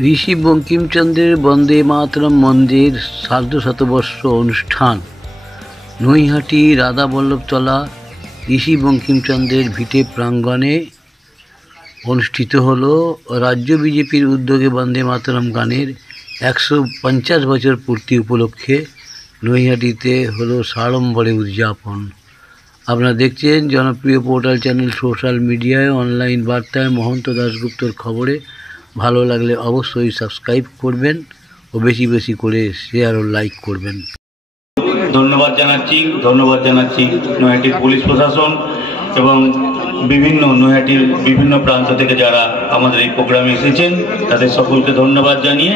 ঋষি বঙ্কিমচন্দ্রের বন্দে মাতরম মন্দির সার্ধশতবর্ষ অনুষ্ঠান নৈহাটি রাধাবল্লভতলা ঋষি বঙ্কিমচন্দ্রের ভিটে প্রাঙ্গণে অনুষ্ঠিত হলো। রাজ্য বিজেপির উদ্যোগে বন্দে মাতরম গানের 150 বছর পূর্তি উপলক্ষে নৈহাটিতে হলো সাড়ম্বরে উদযাপন। আপনারা দেখছেন জনপ্রিয় পোর্টাল চ্যানেল সোশ্যাল মিডিয়ায় অনলাইন বার্তায় মহন্ত দাশগুপ্তর খবরে। ভালো লাগলে অবশ্যই সাবস্ক্রাইব করবেন ও বেশি বেশি করে শেয়ার ও লাইক করবেন। ধন্যবাদ জানাচ্ছি নৈহাটির পুলিশ প্রশাসন এবং নৈহাটির বিভিন্ন প্রান্ত থেকে যারা আমাদের এই প্রোগ্রামে এসেছেন তাদের সকলকে ধন্যবাদ জানিয়ে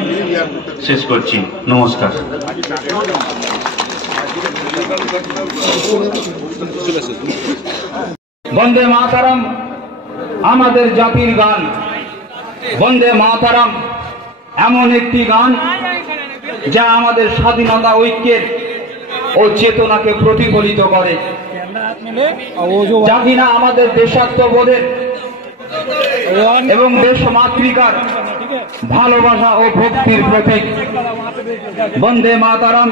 শেষ করছি। নমস্কার। বন্দে মাতরম আমাদের জাতির গান। বন্দে মাতরম এমন একটি গান যা আমাদের স্বাধীনতা ঐক্যের ও চেতনাকে প্রতিফলিত করে, যা কিনা আমাদের দেশাত্মবোধের এবং দেশমাতৃকার ভালোবাসা ও ভক্তির প্রতীক। বন্দে মাতরম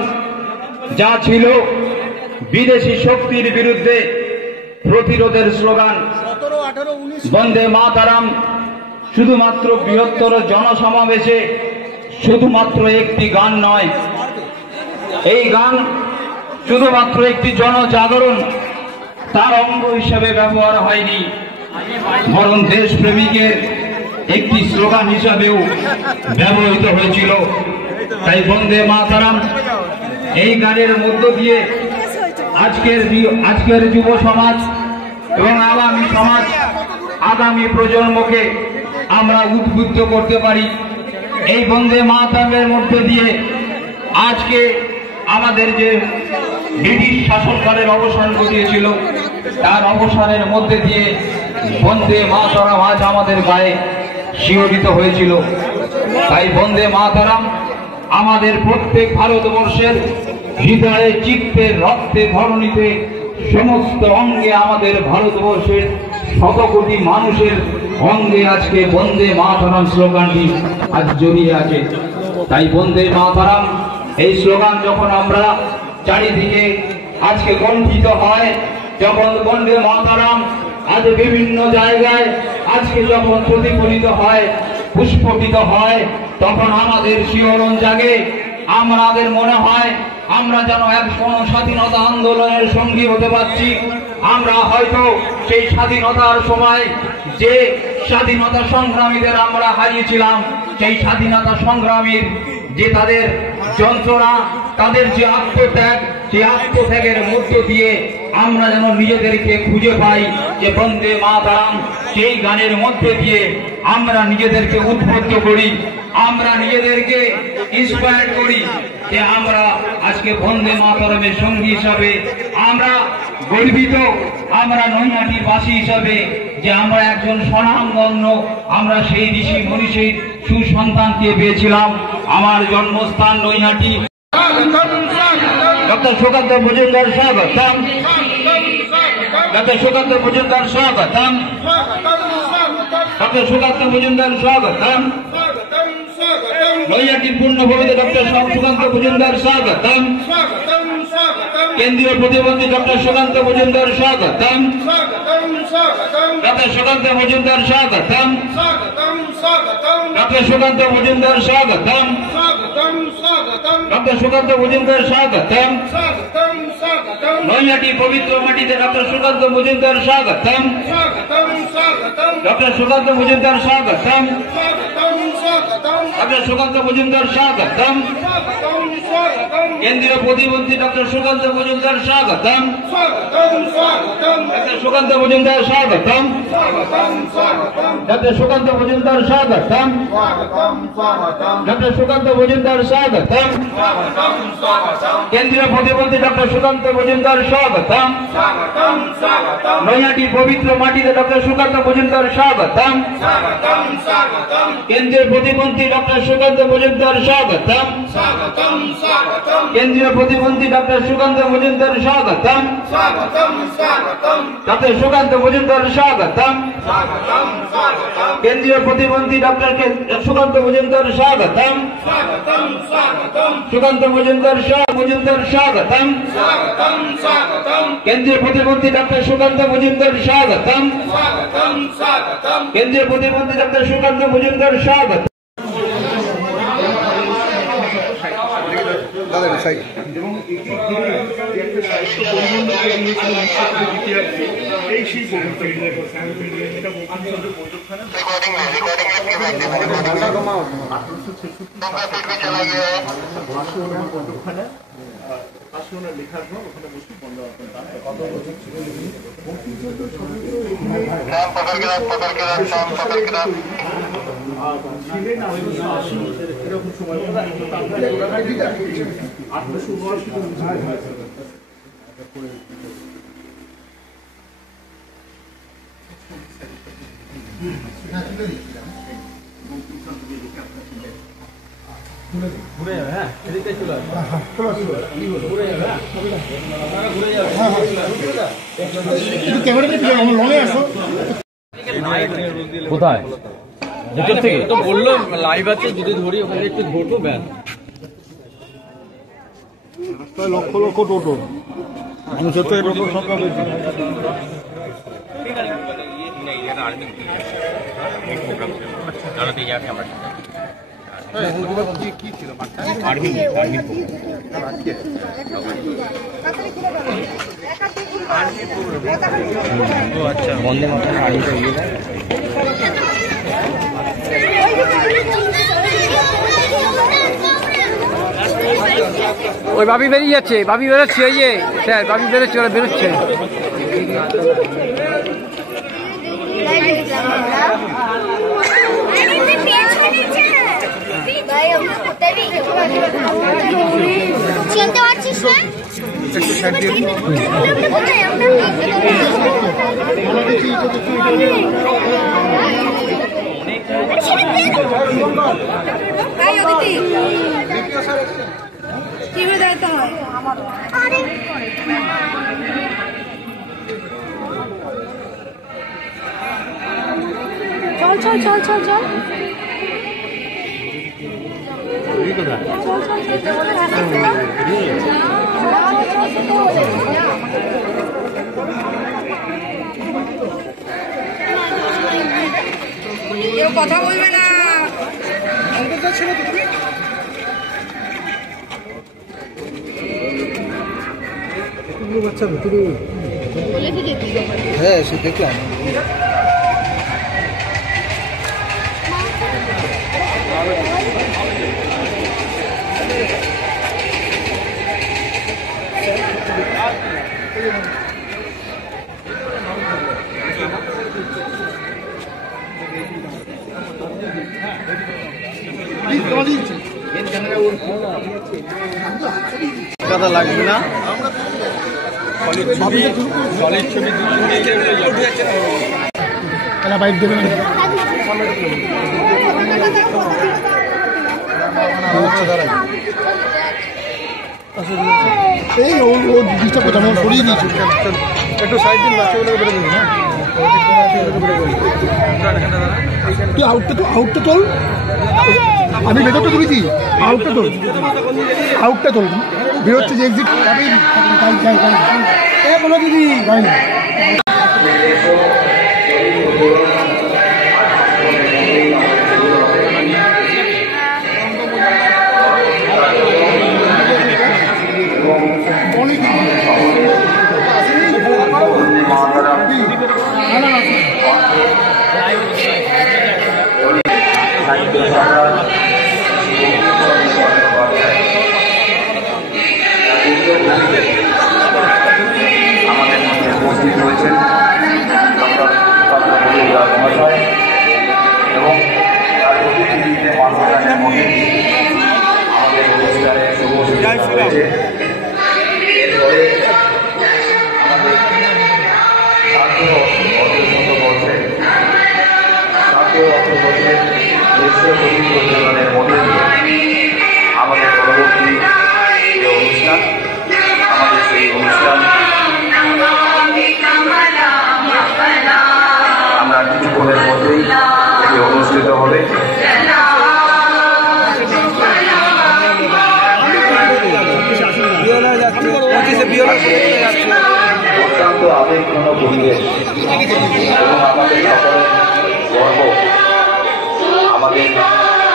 যা ছিল বিদেশি শক্তির বিরুদ্ধে প্রতিরোধের স্লোগান। বন্দে মাতরম শুধুমাত্র বৃহত্তর জনসমাবেশে শুধুমাত্র একটি গান নয়, এই গান শুধুমাত্র একটি জনজাগরণ তার অঙ্গ হিসেবে ব্যবহার হয়নি, বরং দেশপ্রেমিকের একটি স্লোগান হিসাবেও ব্যবহৃত হয়েছিল। তাই বন্দে মাতরম এই গানের মধ্য দিয়ে আজকের যুব সমাজ এবং আগামী প্রজন্মকে আমরা উদ্বুদ্ধ করতে পারি। এই বন্দে মাতরমের মধ্যে দিয়ে আজকে আমাদের যে ব্রিটিশ শাসনকালের অবসান ঘটিয়েছিল তার অবসানের মধ্যে দিয়ে বন্দে মাতরম আজ আমাদের গায়ে শিহরিত হয়েছিল। তাই বন্দে মাতরম আমাদের প্রত্যেক ভারতবর্ষের হৃদয়ে, চিত্তে, রক্তে, ধরণীতে, সমস্ত অঙ্গে আমাদের ভারতবর্ষের শত কোটি মানুষের অঙ্গে আজকে বন্দে মাতরম স্লোগানটি আজ জড়িয়ে আছে। তাই বন্দে মাতরম এই স্লোগান যখন আমরা চারিদিকে আজকে কণ্ঠিত হয়, যখন বন্দে মাতরম আজ বিভিন্ন জায়গায় আজকে যখন প্রতিফলিত হয়, পুষ্পিত হয়, তখন আমাদের শিহরণ জাগে। আমাদের মনে হয় আমরা যেন এক স্বাধীনতা আন্দোলনের সঙ্গী হতে পারছি। আমরা হয়তো সেই স্বাধীনতার সময় যে স্বাধীনতা সংগ্রামীদের আমরা হারিয়েছিলাম, সেই স্বাধীনতা সংগ্রামীর যে তাদের যন্ত্রণা, তাদের যে আত্মত্যাগ, সেই আত্মত্যাগের মধ্য দিয়ে আমরা যেন নিজেদেরকে খুঁজে পাই যে বন্দে মাতরম সেই গানের মধ্যে দিয়ে আমরা নিজেদেরকে উদ্বুদ্ধ করি, আমরা নিজেদেরকে ইন্সপায়ার করি যে আমরা আজকে বন্দে মাতরমের সঙ্গী হিসাবে আমরা গর্বিত, আমরা নৈহাটির বাসী হিসাবে যে আমরা একজন স্বনামধন্য, আমরা সেই ঋষি মনীষীর সুসন্তানকে পেয়েছিলাম। আমার জন্মস্থান নৈহাটি। ডক্টর সুকান্ত মজুমদার স্বাগতম, ডক্টর সুকান্ত মজুমদার স্বাগতম, ডক্টর সুকান্ত মজুমদার স্বাগতম, নৈহাটির পূর্ণভূমিতে ডক্টর সুকান্ত মজুমদার স্বাগতম, কেন্দ্রীয় প্রতিমন্ত্রী ডক্টর সুকান্ত মজুমদার স্বাগতম, ডক্টর সুকান্ত মজুমদার স্বাগতম, ডক্টর সুকান্ত মজুমদার স্বাগতম, ডক্টর সুকান্ত মজুমদার স্বাগতম, নৈহাটি পবিত্র মাটিতে ডক্টর সুকান্ত মজুমদার স্বাগতম, ডক্টর সুকান্ত মজুমদার স্বাগতম, ডক্টর সুকান্ত মজুমদার স্বাগতম, কেন্দ্রীয় প্রতিমন্ত্রী ডক্টর সুকান্ত মজুমদার স্বাগতম, ডক্টর সুকান্ত মজুমদার স্বাগতম, ডক্টর সুকান্ত মজুমদার স্বাগতম, ডক্টর সুকান্ত মজুমদার স্বাগতম, কেন্দ্রীয় প্রতিমন্ত্রী ডক্টর সুকান্ত মজুমদার স্বাগতম, নৈহাটি পবিত্র মাটিতে ডক্টর সুকান্ত মজুমদার স্বাগতম, কেন্দ্রীয় প্রতিমন্ত্রী ডক্টর সুকান্ত মজুমদার স্বাগতম, কেন্দ্রীয় প্রতিমন্ত্রী ডক্টর সুকান্ত মজুমদার স্বাগতম। ডক্টর সুকান্ত মজুমদার স্বাগতম। কেন্দ্রীয় প্রতিমন্ত্রী ডক্টর সুকান্ত মজুমদার স্বাগতম। সুকান্ত মজুমদার স্বাগতম। কেন্দ্রীয় প্রতিমন্ত্রী ডক্টর সুকান্ত মজুমদার স্বাগতম। কেন্দ্রীয় প্রতিমন্ত্রী ডক্টর সুকান্ত মজুমদার স্বাগত। ঘুরে যাবে, হ্যাঁ এদিকে চলে আসবে, ঘুরে যাবে, ঘুরে যাবে। কোথায় ভেতর থেকে তো বললো লাইভ আছে, যদি ধরি ওখানে একটু ধরবো ব্যান। লক্ষ লক্ষ টোটো মানুষের তো এরকম সংখ্যা বেশি। বন্দে মাতরম ওই বাবি বেরিয়ে যাচ্ছে, বাবি বেরোচ্ছে, ওই যে স্যার বাবি বেরোচ্ছে, ওরা বেরোচ্ছে। চিনতে পারছিস না? কি করে দাঁড়াতে হয়? চল চল চল চল চল কেউ কথা বলবে না। বাচ্চা ভিতরে হ্যাঁ সে দেখলাম। কথা লাগবে না, বাইক দেবে এই ও ডিস্টার্ব করতে আমি সরিয়ে দিয়েছি। একটু সাইড দিন, বাচ্চাগুলোকে বেরো দেবে না। তুই আউটটা তোল, আমি ভেতরটা তুলেছি। আউটটা তোল বেরোচ্ছে যে এক্সিট কোনো দিদি যাই না। আমাদের মধ্যে উপস্থিত রয়েছেন ডক্টর মহাশয় এবং তার প্রতিনিধিতে মানবতার মধ্যে আমাদের অনুষ্ঠানে উপস্থিত রয়েছে। এরপরে আমাদের ছাত্র অর্থবর্ষে দেশীয় প্রতিযোগিতার মধ্যে আমাদের পরবর্তী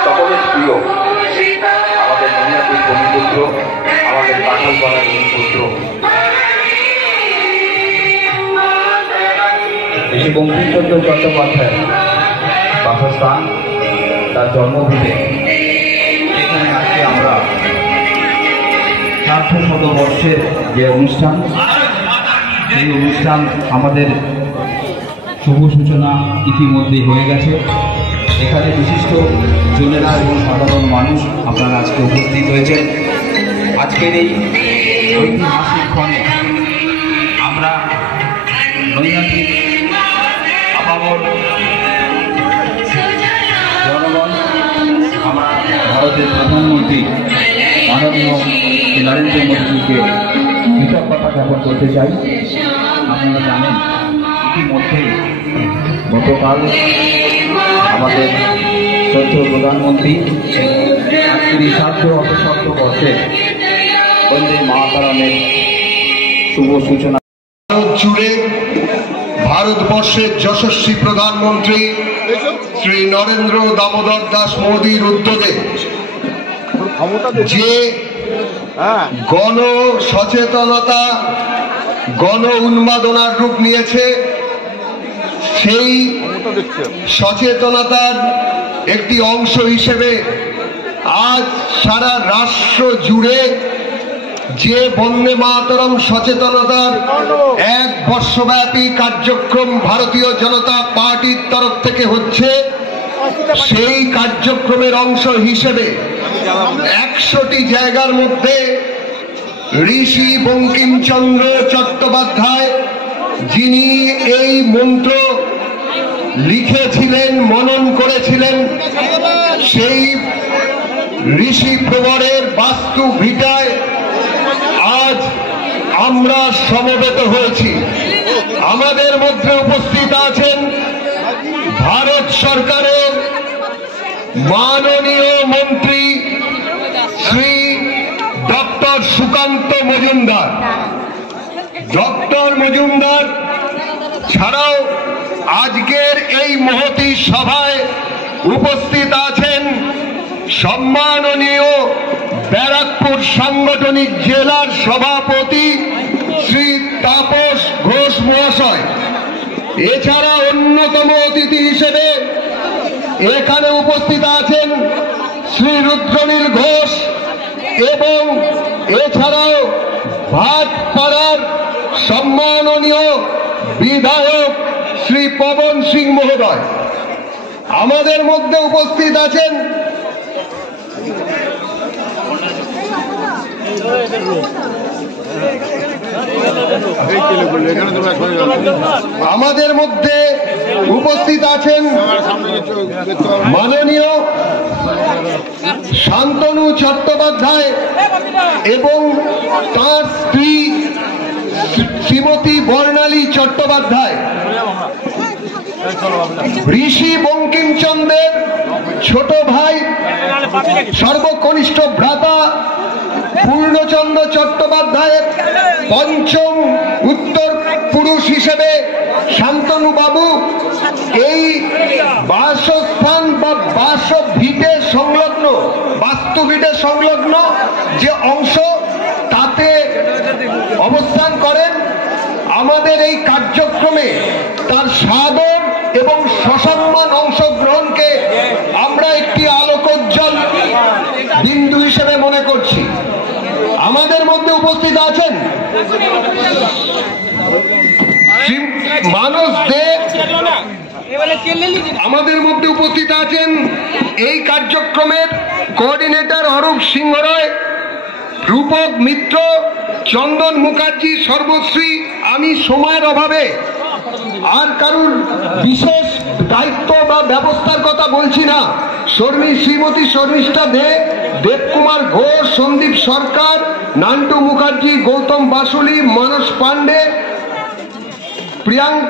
সকলের প্রিয় আমাদের নৈহাটির ভূমিপুত্র, আমাদের কাঁঠালপাড়ার ভূমিপুত্র ঋষি বঙ্কিমচন্দ্র চট্টোপাধ্যায়ের বাসস্থান, তার জন্মভূমি। এখানে আজকে আমরা 400 যে অনুষ্ঠান, সেই অনুষ্ঠান আমাদের শুভ সূচনা ইতিমধ্যেই হয়ে গেছে। এখানে বিশিষ্ট জনেরা এবং সাধারণ মানুষ আপনারা আজকে উপস্থিত হয়েছেন। আজকের এই ঐতিহাসিক ক্ষণে আমরা নৈহাটির আপামর জনগণ, আমরা ভারতের প্রধানমন্ত্রী মাননীয় নরেন্দ্র মোদীকে কৃতজ্ঞতা জ্ঞাপন করতে চাই। আপনারা জানেন ইতিমধ্যেই গতকাল আমাদের শ্রদ্ধেয় প্রধানমন্ত্রী আজকের এই 7 বর্ষে বন্দে মাতরমের শুভ সূচনা। ভারত জুড়ে ভারতবর্ষের যশস্বী প্রধানমন্ত্রী শ্রী নরেন্দ্র দামোদর দাস মোদীর উদ্যোগে যে গণ সচেতনতা, গণ উন্মাদনার রূপ নিয়েছে, সেই সচেতনতার একটি অংশ হিসেবে আজ সারা রাষ্ট্র জুড়ে যে বন্দে মাতরম সচেতনতার 1 বর্ষব্যাপী কার্যক্রম ভারতীয় জনতা পার্টির তরফ থেকে হচ্ছে, সেই কার্যক্রমের অংশ হিসেবে 100টি জায়গার মধ্যে ঋষি বঙ্কিমচন্দ্র চট্টোপাধ্যায়, যিনি এই মন্ত্র লিখেছিলেন, মনন করেছিলেন, সেই ঋষি প্রবরের বাস্তু ভিটায় আজ আমরা সমবেত হয়েছি। আমাদের মধ্যে উপস্থিত আছেন ভারত সরকারের মাননীয় মন্ত্রী শ্রী ডক্টর সুকান্ত মজুমদার। ডক্টর মজুমদার ছাড়াও আজকের এই মহতী সভায় উপস্থিত আছেন সম্মাননীয় ব্যারাকপুর সাংগঠনিক জেলার সভাপতি শ্রী তাপস ঘোষ মহাশয়। এছাড়া অন্যতম অতিথি হিসেবে এখানে উপস্থিত আছেন শ্রী রুদ্রনীল ঘোষ এবং এছাড়াও ভাটপাড়ার সম্মাননীয় বিধায়ক শ্রী পবন সিং মহোদয়। আমাদের মধ্যে উপস্থিত আছেন মাননীয় শান্তনু চট্টোপাধ্যায় এবং তার স্ত্রী শ্রীমতী বর্ণালী চট্টোপাধ্যায়। ঋষি বঙ্কিমচন্দ্রের ছোট ভাই, সর্বকনিষ্ঠ ভ্রাতা পূর্ণচন্দ্র চট্টোপাধ্যায়ের 5ম উত্তর পুরুষ হিসেবে শান্তনু বাবু এই বাসস্থান বা বাসভিটের সংলগ্ন, বাস্তুভিটের সংলগ্ন যে অংশ তাতে অবস্থান করেন। আমাদের এই কার্যক্রমে তার সাদর এবং সসম্মান অংশগ্রহণকে আমরা একটি আলোকোজ্জ্বল বিন্দু হিসেবে মনে করছি। আমাদের মধ্যে উপস্থিত আছেন মানস দে, আমাদের মধ্যে উপস্থিত আছেন এই কার্যক্রমের কোঅর্ডিনেটর অরূপ সিংহ রায়, রূপক মিত্র, চন্দন মুখার্জি, সর্বশ্রী। আমি সময়ের অভাবে আর কারুর বিশেষ দায়িত্ব বা ব্যবস্থার কথা বলছি না। শ্রীমতী শর্মিষ্ঠা দে, দেবকুমার ঘোষ, সন্দীপ সরকার, নান্টু মুখার্জি, গৌতম বাসুলি, মানস পান্ডে, প্রিয়াঙ্ক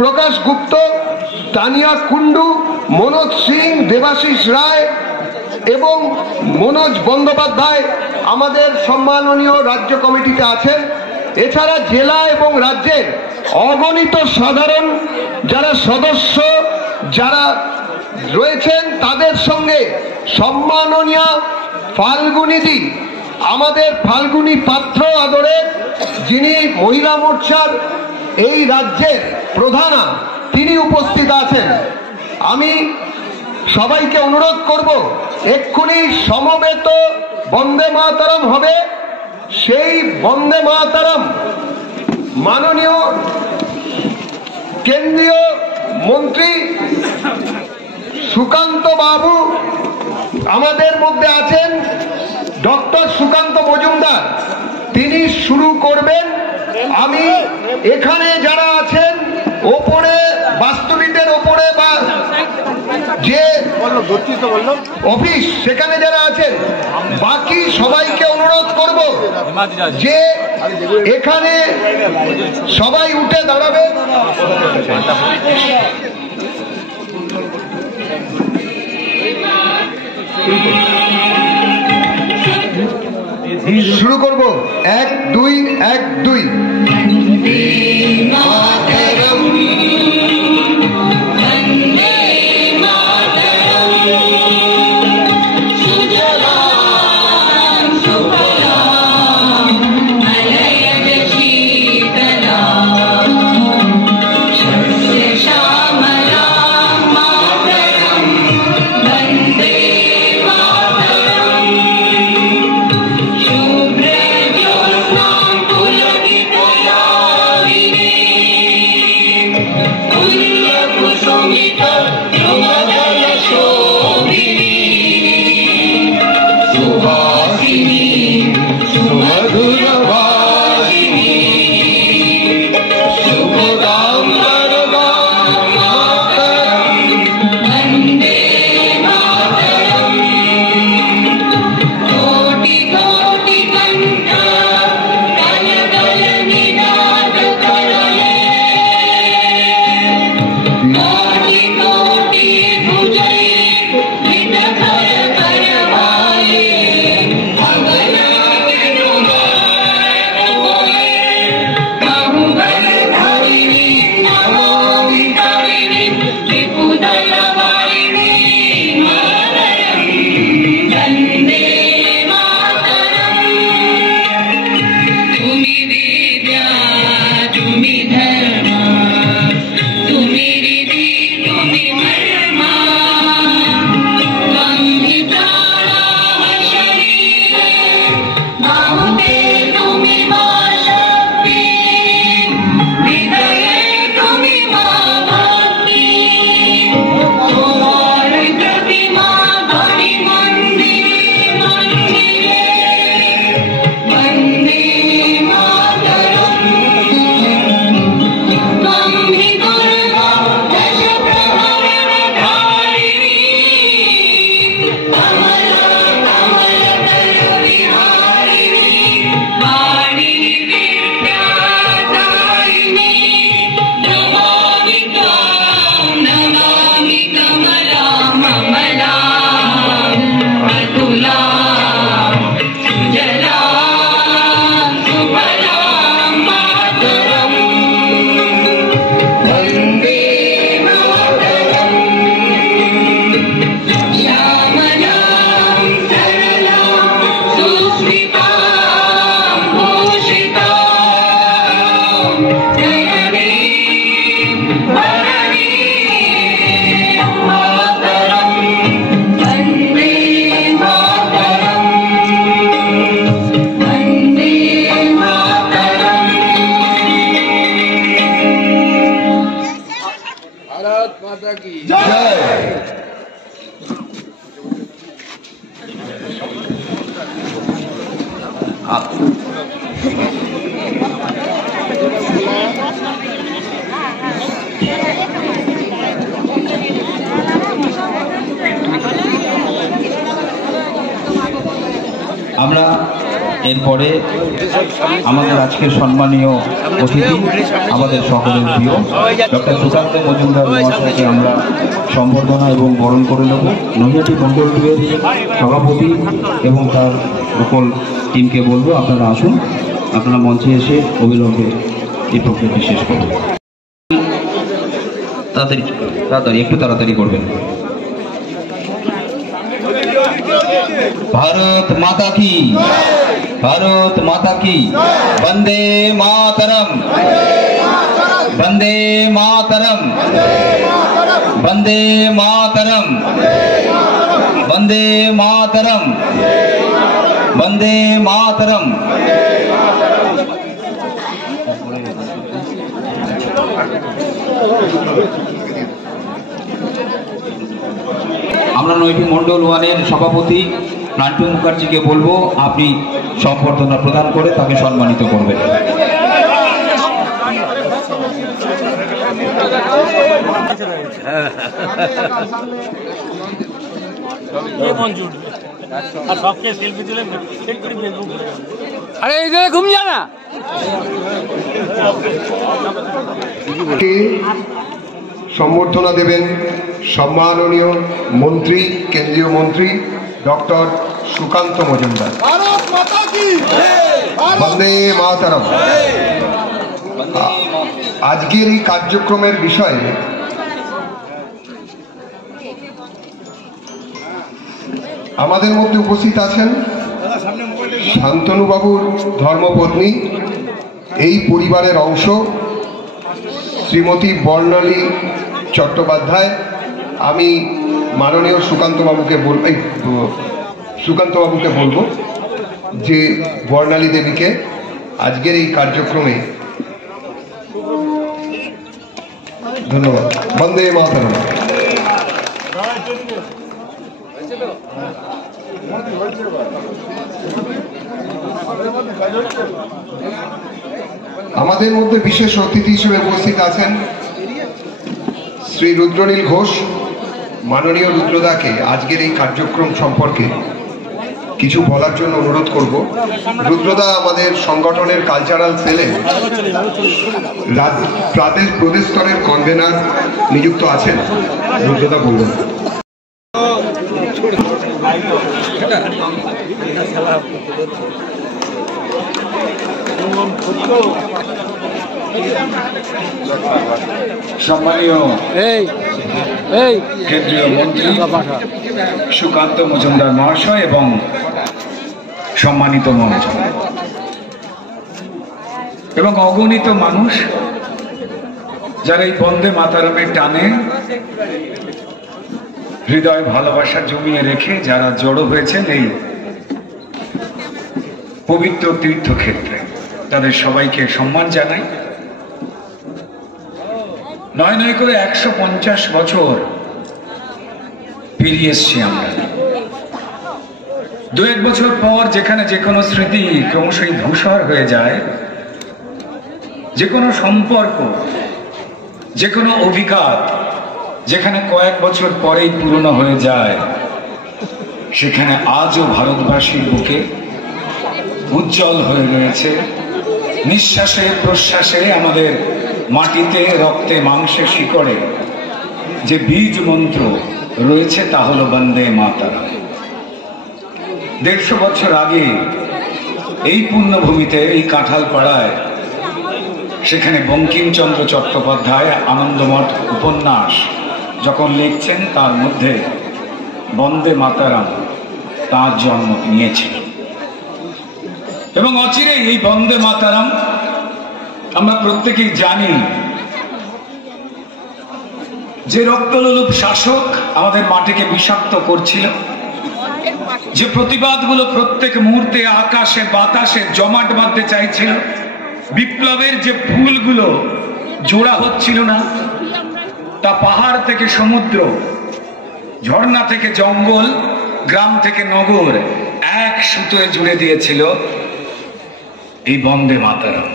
প্রকাশ গুপ্ত, তানিয়া কুন্ডু, মনোজ সিং, দেবাশিস রায় এবং মনোজ বন্দ্যোপাধ্যায় আমাদের সম্মাননীয় রাজ্য কমিটিতে আছেন। এছাড়া জেলা এবং রাজ্যের অগণিত সাধারণ যারা সদস্য, যারা রয়েছেন তাদের সঙ্গে সম্মাননীয় ফাল্গুনীদি, আমাদের ফাল্গুনী পাত্র আদরের, যিনি মহিলা মোর্চার এই রাজ্যের প্রধানা, তিনি উপস্থিত আছেন। আমি সবাইকে অনুরোধ করব, এক্ষুনি সমবেত বন্দে মাতরম হবে। সেই বন্দে মাতরম মাননীয় কেন্দ্রীয় মন্ত্রী সুকান্ত বাবু আমাদের মধ্যে আছেন, ডক্টর সুকান্ত মজুমদার, তিনি শুরু করবেন। আমি এখানে যারা আছেন ওপরে বাস্তুবিদের ওপরে বা যে অফিস সেখানে যারা আছেন বাকি সবাইকে অনুরোধ করব যে এখানে সবাই উঠে দাঁড়াবে। শুরু করব 1 2 1 2। আমরা এরপরে আমাদের আজকের সম্মানীয় অতিথি, আমাদের সকলের প্রিয় ডক্টর সুকান্ত মজুমদার মহাশয়কে আমরা সম্বর্ধনা এবং বরণ করে নেব। নৈহাটি মন্ডল 2 এর সভাপতি এবং তার সকল টিমকে বলবো, আপনারা আসুন, আপনারা মঞ্চে এসে অবিলম্বে এই প্রক্রিয়াটি শেষ করুন। তাড়াতাড়ি একটু তাড়াতাড়ি করবেন। भारत माता की, भारत माता की। वंदे मातरम, वंदे मातरम, वंदे मातरम, वंदे मातरम, वंदे मातरम। আমরা নৈটি মন্ডল ওয়ানের সভাপতি নান্টু মুখার্জিকে বলবো আপনি সম্বর্ধনা প্রদান করে তাকে সম্মানিত করবেন। আরে এই জায়গায় ঘুম যা না। সম্বর্ধনা দেবেন সম্মাননীয় মন্ত্রী, কেন্দ্রীয় মন্ত্রী ডক্টর সুকান্ত মজুমদার। ভারত মাতা কি, বন্দে মাতরম। আজকের এই কার্যক্রমের বিষয়ে আমাদের মধ্যে উপস্থিত আছেন শান্তনুবাবুর ধর্মপত্নী, এই পরিবারের অংশ শ্রীমতী বর্ণালী চট্টোপাধ্যায়। আমি মাননীয় সুকান্তবাবুকে বলবো যে বর্ণালী দেবীকে আজকের এই কার্যক্রমে ধন্যবাদ। বন্দে মাতরম। আমাদের মধ্যে বিশেষ অতিথি হিসেবে উপস্থিত আছেন শ্রী রুদ্রনীল ঘোষ। মাননীয় রুদ্রদাকে আজকের এই কার্যক্রম সম্পর্কে কিছু বলার জন্য অনুরোধ করব। রুদ্রদা আমাদের সংগঠনের কালচারাল সেলে প্রদেশ স্তরের কনভেনার নিযুক্ত আছেন। রুদ্রদা বলবেন। সম্মানীয় কেন্দ্রীয় মন্ত্রী সুকান্ত মজুমদার মহাশয় এবং সম্মানিত মঞ্চ এবং অগণিত মানুষ যারা এই বন্দে মাতারমের টানে হৃদয় ভালোবাসা জমিয়ে রেখে যারা জড়ো হয়েছেন এই পবিত্র তীর্থক্ষেত্রে, তাদের সবাইকে সম্মান জানাই। নয় নয় করে 150 বছর পেরিয়ে এসছি আমরা। দু এক বছর পর যেখানে যে কোনো স্মৃতি ক্রমশই ধূসর হয়ে যায়, যে কোনো সম্পর্ক, যে কোনো অভিঘাত যেখানে কয়েক বছর পরেই পুরনো হয়ে যায়, সেখানে আজও ভারতবাসীর বুকে উজ্জ্বল হয়ে রয়েছে নিঃশ্বাসে প্রশ্বাসে আমাদের মাটিতে রক্তে মাংসে শিকড়ে যে বীজ মন্ত্র রয়েছে তা হলো বন্দে মাতরম। 150 বছর আগে এই পুণ্যভূমিতে, এই কাঁঠালপাড়ায়, সেখানে বঙ্কিমচন্দ্র চট্টোপাধ্যায় আনন্দমঠ উপন্যাস যখন লিখছেন তার মধ্যে বন্দে মাতরম তার জন্ম নিয়েছিল। এবং অচিরেই এই বন্দে মাতরম আমরা প্রত্যেকেই জানি যে রক্তলোলুপ শাসক আমাদের মাটিকে বিষাক্ত করছিল, যে প্রতিবাদগুলো প্রত্যেক মুহূর্তে আকাশে বাতাসে জমাট বাঁধতে চাইছিল, বিপ্লবের যে ফুলগুলো জোড়া হচ্ছিল না, তা পাহাড় থেকে সমুদ্র, ঝর্ণা থেকে জঙ্গল, গ্রাম থেকে নগর এক সুতোয় জুড়ে দিয়েছিল এই বন্দে মাতরম।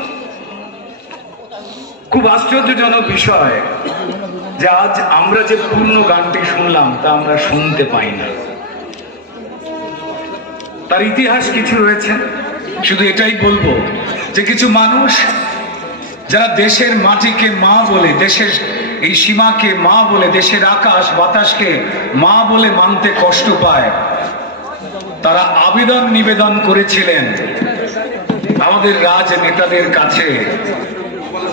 খুব আশ্চর্যজনক বিষয় যে আজ আমরা যে পূর্ণ গানটি শুনলাম তা আমরা শুনতে পাই না। তার ইতিহাস কিছু রয়েছে। শুধু এটাই বলবো যে কিছু মানুষ যারা দেশের মাটিকে মা বলে, দেশের এই সীমাকে মা বলে, দেশের আকাশ বাতাসকে মা বলে মানতে কষ্ট পায়, তারা আবেদন নিবেদন করেছিলেন আমাদের রাজনেতাদের কাছে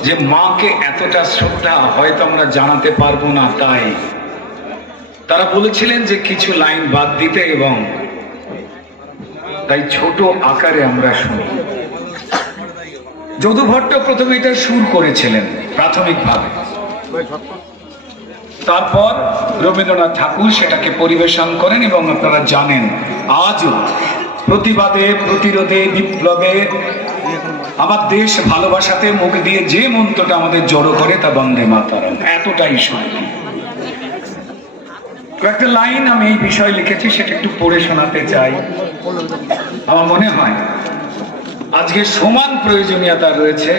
যে মাকে এতটা শ্রদ্ধা হয়তো আমরা জানাতে পারবো না, তাই তারা বলেছিলেন যে কিছু লাইন বাদ দিতে, এবং তাই ছোট আকারে আমরা শুনি। যদু ভট্ট প্রথমে এটা সুর করেছিলেন প্রাথমিকভাবে, তারপর রবীন্দ্রনাথ ঠাকুর সেটাকে পরিবেশন করেন, এবং আপনারা জানেন আজও প্রতিবাদে, প্রতিরোধে, বিপ্লবে, আমার দেশ ভালোবাসাতে মুখ দিয়ে যে মন্ত্রটা আমাদের জড়ো করে তা বন্দে মাতরম, এতটাই শক্তি। কয়েকটা লাইন আমি এই বিষয়ে লিখেছি, সেটা একটু পড়ে শোনাতে চাই। আমার মনে হয় আজকে সমান প্রয়োজনীয়তা রয়েছে।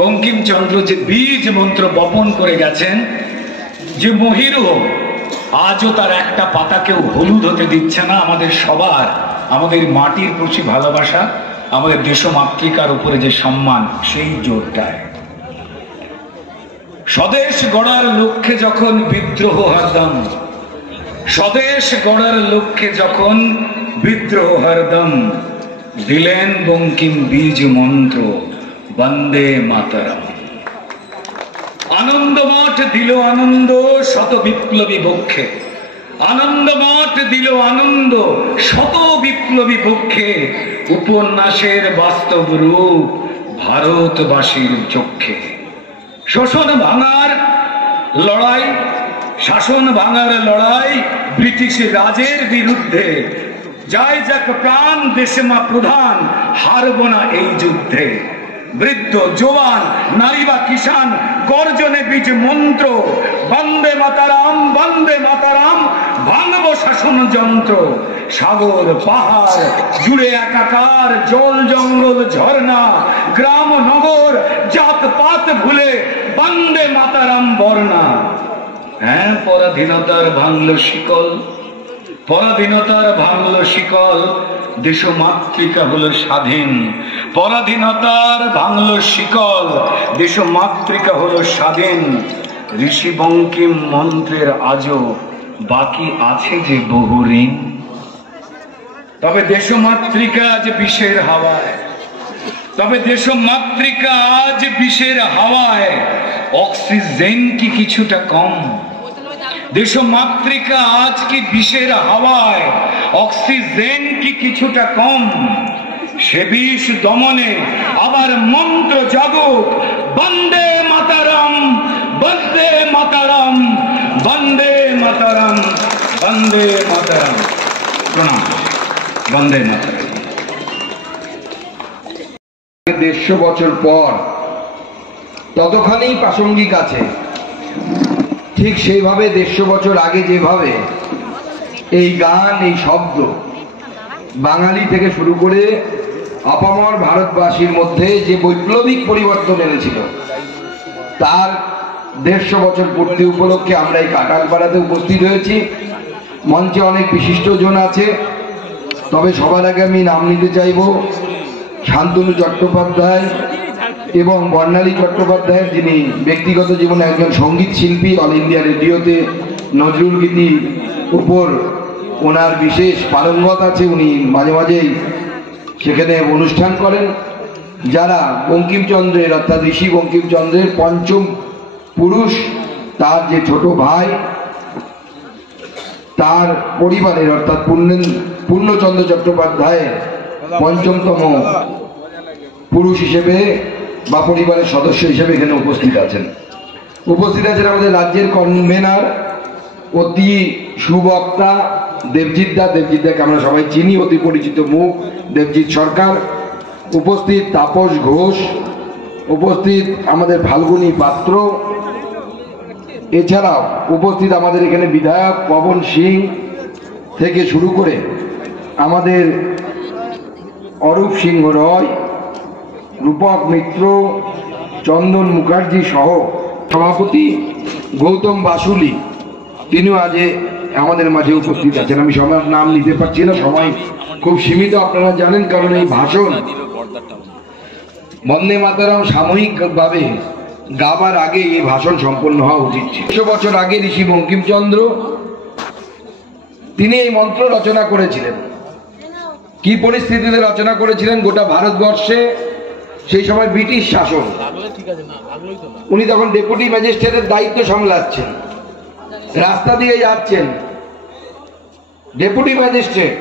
বঙ্কিমচন্দ্র যে বীজ মন্ত্র বপন করে গেছেন, যে মহিরু আজও তার একটা পাতাকেও হলুদ হতে দিচ্ছে না, আমাদের সবার, আমাদের মাটির প্রতি ভালোবাসা, আমাদের দেশমাতৃকার উপরে যে সম্মান, সেই জোরটায় স্বদেশ গড়ার লক্ষ্যে যখন বিদ্রোহ হরদম, স্বদেশ গড়ার লক্ষ্যে যখন বিদ্রোহ হরদম, দিলেন বঙ্কিম বীজ মন্ত্র বন্দে মাতরম। আনন্দমঠ দিল আনন্দ শত বিপ্লবী বক্ষে, আনন্দমঠ দিল আনন্দ শত বিপ্লবী পক্ষে, উপন্যাসের বাস্তব রূপ ভারতবাসীর চক্ষে। শোষণ ভাঙার লড়াই, শাসন ভাঙার লড়াই ব্রিটিশ রাজের বিরুদ্ধে, যায় যাক প্রাণ দেশে মা প্রধান, হারব না এই যুদ্ধে। বৃদ্ধ জোয়ান নারী বা কিষান গর্জনে বীজ মন্ত্র, বন্দে মাতারাম বন্দে মাতারাম, ভাঙব শাসন যন্ত্র। সাগর পাহাড় জুড়ে একাকার, জল জঙ্গল ঝর্ণা, গ্রাম নগর জাত পাত ভুলে বন্দে মাতারাম বর্ণা। হ্যাঁ, পরাধীনতার ভাঙল শিকল, পরাধীনতার ভাঙল শিকল, দেশ মাতৃকা হলো স্বাধীন। পরাধীনতার ভাঙল শিকল, দেশ মাতৃকা হলো স্বাধীন। ঋষি বঙ্কিম মন্ত্রের আজও বাকি আছে যে বহু ঋণ। তবে দেশ মাতৃকা আজ বিষের হাওয়ায়, তবে দেশ মাতৃকা আজ বিষের হাওয়ায়, অক্সিজেন কি কিছুটা কম? দেশ মাতৃকা আজ কি বিষের হাওয়ায়, অক্সিজেন কি কিছুটা কম? সে বিষ দমনে আবার মন্ত্র জাগুক, বন্দে মাতারম বন্দে মাতারম বন্দে মাতারম বন্দে মাতারম। প্রণাম। বন্দে মাতারম। 150 বছর পর ততখানি প্রাসঙ্গিক আছে। ঠিক সেইভাবে 150 বছর আগে যেভাবে এই গান, এই শব্দ বাঙালি থেকে শুরু করে আপামর ভারতবাসীর মধ্যে যে বৈপ্লবিক পরিবর্তন এনেছিল, তার 150 বছর পূর্তি উপলক্ষে আমরা এই কাটালপাড়াতে উপস্থিত হয়েছি। মঞ্চে অনেক বিশিষ্টজন আছে, তবে সবার আগে আমি নাম নিতে চাইব শান্তনু চট্টোপাধ্যায় এবং বর্ণালী চট্টোপাধ্যায়ের, যিনি ব্যক্তিগত জীবনে একজন সঙ্গীত শিল্পী। অল ইন্ডিয়া রেডিওতে নজরুল গীতির উপর ওনার বিশেষ পারঙ্গত আছে, উনি মাঝে মাঝেই সেখানে অনুষ্ঠান করেন। যারা বঙ্কিমচন্দ্রের, অর্থাৎ ঋষি বঙ্কিমচন্দ্রের পঞ্চম পুরুষ, তার যে ছোট ভাই, তার পরিবারের অর্থাৎ পূর্ণচন্দ্র চট্টোপাধ্যায়ের পঞ্চমতম পুরুষ হিসেবে বা পরিবারের সদস্য হিসেবে এখানে উপস্থিত আছেন। উপস্থিত আছেন আমাদের রাজ্যের কনভেনার, অতি সুবক্তা দেবজিৎ দা। দেবজিৎ দাকে আমরা সবাই চিনি, অতি পরিচিত মুখ দেবজিৎ সরকার। উপস্থিত তাপস ঘোষ, উপস্থিত আমাদের ফাল্গুনী পাত্র, এছাড়াও উপস্থিত আমাদের এখানে বিধায়ক পবন সিং থেকে শুরু করে আমাদের অরূপ সিংহ রয়, রূপক মিত্র, চন্দন মুখার্জি সহ সভাপতি গৌতম বাসুলি, তিনিও আজ আমাদের মাঝে উপস্থিত আছেন। আমি সবার নাম নিতে পারছি না, সময় খুব সীমিত আপনারা জানেন, কারণ এই ভাষণ বন্দে মাতরম সাময়িকভাবে গাবার আগে এই ভাষণ সম্পন্ন হওয়া উচিত ছিল। 100 বছর আগে ঋষি বঙ্কিমচন্দ্র তিনি এই মন্ত্র রচনা করেছিলেন। কি পরিস্থিতিতে রচনা করেছিলেন? গোটা ভারতবর্ষে সেই সময় ব্রিটিশ শাসন, উনি তখন ডেপুটি ম্যাজিস্ট্রেটের দায়িত্ব সামলাচ্ছেন। রাস্তা দিয়ে যাচ্ছেন, ডেপুটি ম্যাজিস্ট্রেট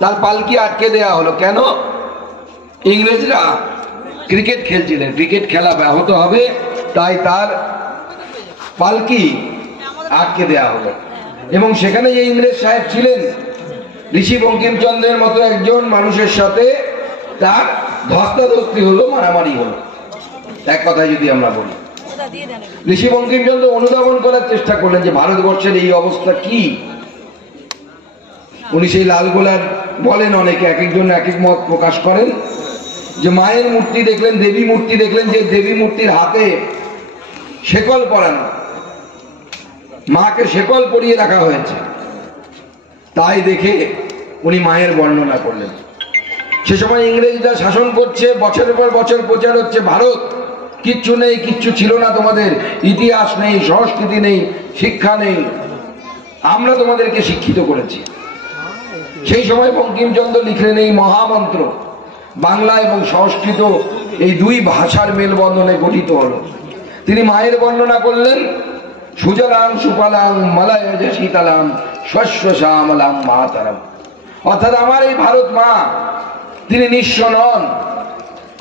তার পালকি আটকে দেয়া হলো। কেন? ইংরেজরা ক্রিকেট খেলছিলেন, ক্রিকেট খেলা ব্যাহত হবে তাই তার পালকি আটকে দেয়া হলো। এবং সেখানে যে ইংরেজ সাহেব ছিলেন, ঋষি বঙ্কিমচন্দ্রের মতো একজন মানুষের সাথে তার ধস্তাধস্তি হলো, মারামারি হলো। এক কথায় যদি আমরা বলি, ঋষি বঙ্কিমচন্দ্র অনুধাবন করার চেষ্টা করলেন যে ভারতবর্ষের এই অবস্থা কি। উনি সেই লালগোলার বলেন, অনেকে এক একজন এক এক মত প্রকাশ করেন, যে মায়ের মূর্তি দেখলেন, দেবী মূর্তি দেখলেন, যে দেবী মূর্তির হাতে শেকল পরানো, মাকে শেকল পরিয়ে রাখা হয়েছে। তাই দেখে উনি মায়ের বর্ণনা করলেন। সে সময় ইংরেজরা শাসন করছে, বছরের পর বছর প্রচার হচ্ছে ভারত কিচ্ছু নেই, কিচ্ছু ছিল না, তোমাদের ইতিহাস নেই, সংস্কৃতি নেই, শিক্ষা নেই, আমরা তোমাদেরকে শিক্ষিত করেছি। সেই সময় বঙ্কিমচন্দ্র লিখলেন এই মহামন্ত্র, বাংলা এবং সংস্কৃত এই দুই ভাষার মেলবন্ধনে গঠিত হলো। তিনি মায়ের বর্ণনা করলেন, সুজলাং সুফলাং মলয়জ শীতলাং শস্য শ্যামলাং মাতরম। অর্থাৎ আমার এই ভারত মা, তিনি নিঃস্ব নন,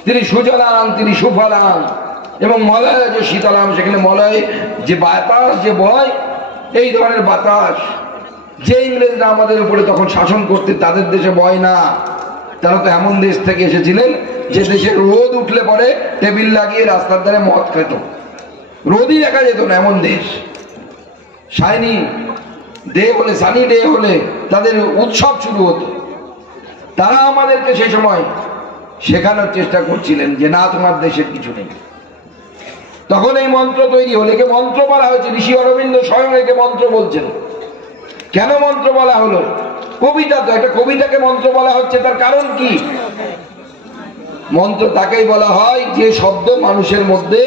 তিনি সুজলাং, তিনি সুফলাং এবং মলয়জ শীতলাং। সেখানে মলয় যে বাতাস যে বয়, এই ধরনের বাতাস যে ইংরেজরা আমাদের উপরে তখন শাসন করতে, তাদের দেশে বয় না। তারা তো এমন দেশ থেকে এসেছিলেন যে দেশে রোদ উঠলে পরে টেবিল লাগিয়ে রাস্তার ধারে মদ খেত, রোদই দেখা যেত না। এমন দেশ, শাইনি ডে হলে, সানি ডে হলে তাদের উৎসব শুরু হতো। তারা আমাদেরকে সেই সময় শেখানোর চেষ্টা করছিলেন যে না, তোমার দেশের কিছু নেই। তখন এই মন্ত্র তৈরি হলো, একে মন্ত্র বলা হয়েছে। ঋষি অরবিন্দ স্বয়ং একে মন্ত্র বলছেন। কেন মন্ত্র বলা হলো? কবিতা তো, একটা কবিতাকে মন্ত্র বলা হচ্ছে, তার কারণ কি? মন্ত্র তাকেই বলা হয় যে শব্দ মানুষের মধ্যে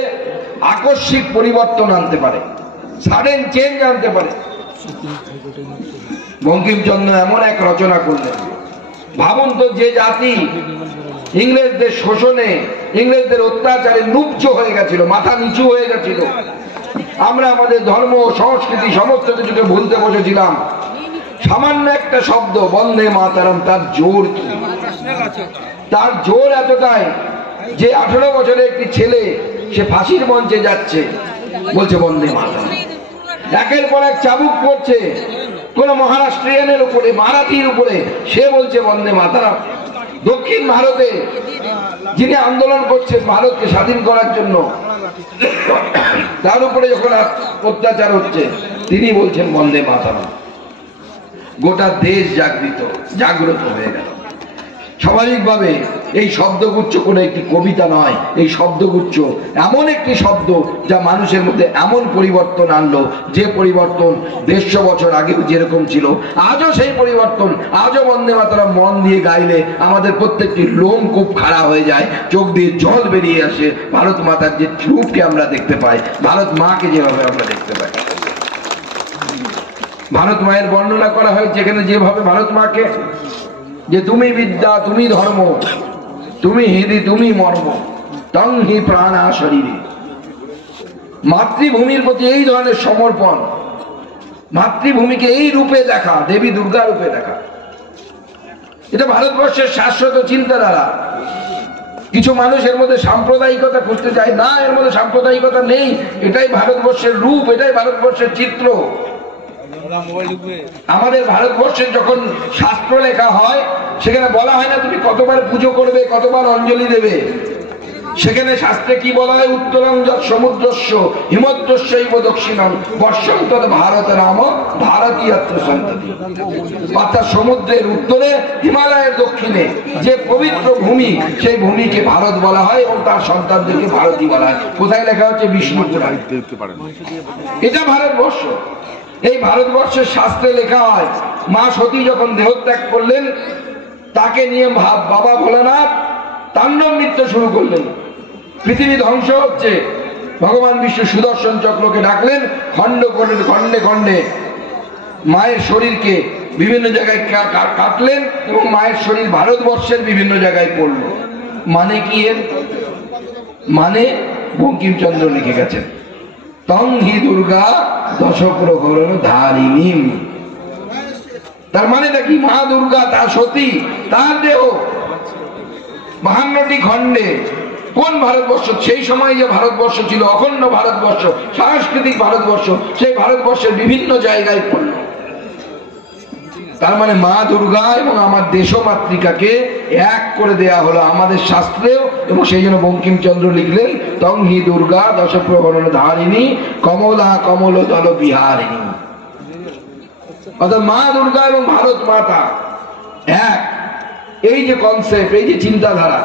আকস্মিক পরিবর্তন আনতে পারে, সাডেন চেঞ্জ আনতে পারে। বঙ্কিমচন্দ্র এমন এক রচনা করলেন। ভাবুন তো, যে জাতি ইংরেজদের শোষণে, ইংরেজদের অত্যাচারে লুপ্ত হয়ে গেছিল, মাথা নিচু হয়ে গেছিল, আমরা আমাদের ধর্ম সংস্কৃতি সমস্ত কিছুকে ভুলতে বসেছিলাম। সামান্য একটা শব্দ বন্দে মাতরম, তার জোর কি? তার জোর এতটাই যে 18 বছরের একটি ছেলে, সে ফাঁসির মঞ্চে যাচ্ছে, বলছে বন্দে মাতরম। একের পর এক চাবুক পড়ছে কোন মহারাষ্ট্রিয়ানের উপরে, মারাঠির উপরে, সে বলছে বন্দে মাতরম। দক্ষিণ ভারতে যিনি আন্দোলন করছেন ভারতকে স্বাধীন করার জন্য, তার উপরে যখন অত্যাচার হচ্ছে, তিনি বলছেন বন্দে মাতরম। গোটা দেশ জাগ্রত হয়ে গেল। স্বাভাবিকভাবে এই শব্দগুচ্ছ কোনো একটি কবিতা নয়, এই শব্দগুচ্ছ এমন একটি শব্দ যা মানুষের মধ্যে এমন পরিবর্তন আনলো, যে পরিবর্তন 150 বছর আগে যেরকম ছিল, আজও সেই পরিবর্তন। আজও বন্দে মাতরম মন দিয়ে গাইলে আমাদের প্রত্যেকটি লোম খুব খাড়া হয়ে যায়, চোখ দিয়ে জল বেরিয়ে আসে। ভারত মাতার যে রূপকে আমরা দেখতে পাই, ভারত মাকে যেভাবে আমরা দেখতে পাই, ভারত মায়ের বর্ণনা করা হয়েছে এখানে যেভাবে ভারত মাকে, যে তুমি বিদ্যা, তুমি ধর্ম, তুমি হৃদি, তুমি মর্ম, তং হি প্রাণা শরীরে। মাতৃভূমির প্রতি এই ধরনের সমর্পণ, মাতৃভূমিকে এই রূপে দেখা, দেবী দুর্গা রূপে দেখা, এটা ভারতবর্ষের শাশ্বত চিন্তাধারা। কিছু মানুষ এর মধ্যে সাম্প্রদায়িকতা খুঁজতে চায়, না, এর মধ্যে সাম্প্রদায়িকতা নেই, এটাই ভারতবর্ষের রূপ, এটাই ভারতবর্ষের চিত্র। আমাদের ভারতবর্ষে যখন শাস্ত্র লেখা হয়, সেখানে বলা হয় না তুমি কতবার পুজো করবে, কতবার অঞ্জলি দেবে। সেখানে শাস্ত্রে কি বলা হয়? উত্তরং যৎ সমুদ্রস্য হিমদ্রস্যৈব দক্ষিণং বর্ষং তৎ ভারত নাম ভারতীয়ত্র সন্ততি। অর্থাৎ সমুদ্রের উত্তরে, হিমালয়ের দক্ষিণে যে পবিত্র ভূমি, সেই ভূমিকে ভারত বলা হয় এবং তার সন্তানদেরকে ভারতী বলা হয়। কোথায় লেখা হচ্ছে? বিষ্ণু পুরাণে। এটা ভারতবর্ষ। এই ভারতবর্ষের শাস্ত্রে লেখা হয়, মা সতী যখন দেহত্যাগ করলেন, তাকে নিয়ে বাবা ভোলানাথ তাণ্ডব নৃত্য শুরু করলেন। পৃথিবী ধ্বংস হচ্ছে, ভগবান বিষ্ণু সুদর্শন চক্রকে ডাকলেন, খণ্ড করলেন, খণ্ডে খণ্ডে মায়ের শরীরকে বিভিন্ন জায়গায় কাটলেন এবং মায়ের শরীর ভারতবর্ষের বিভিন্ন জায়গায় পড়ল। মানে কি এর? মানে বঙ্কিমচন্দ্র লিখে গেছেন, তং হি দুর্গা দশপ্রহরণ ধারিণী। তার মানেটা কি? মা দুর্গা, তার সতী, তার দেহ 52টি খণ্ডে। কোন ভারতবর্ষ? সেই সময় যে ভারতবর্ষ ছিল, অখণ্ড ভারতবর্ষ, সাংস্কৃতিক ভারতবর্ষ, সেই ভারতবর্ষের বিভিন্ন জায়গায় পড়ল। তার মানে মা দুর্গা এবং আমার দেশমাতৃকাকে এক করে দেয়া হলো আমাদের শাস্ত্রেও, এবং সেই জন্য বঙ্কিমচন্দ্র লিখলেন তং হি দুর্গা দশপ্রহরণ ধারিণী কমলা কমল দল বিহারিণী। অর্থাৎ মা দুর্গা এবং ভারত মাতা এক, এই যে কনসেপ্ট, এই যে চিন্তাধারা,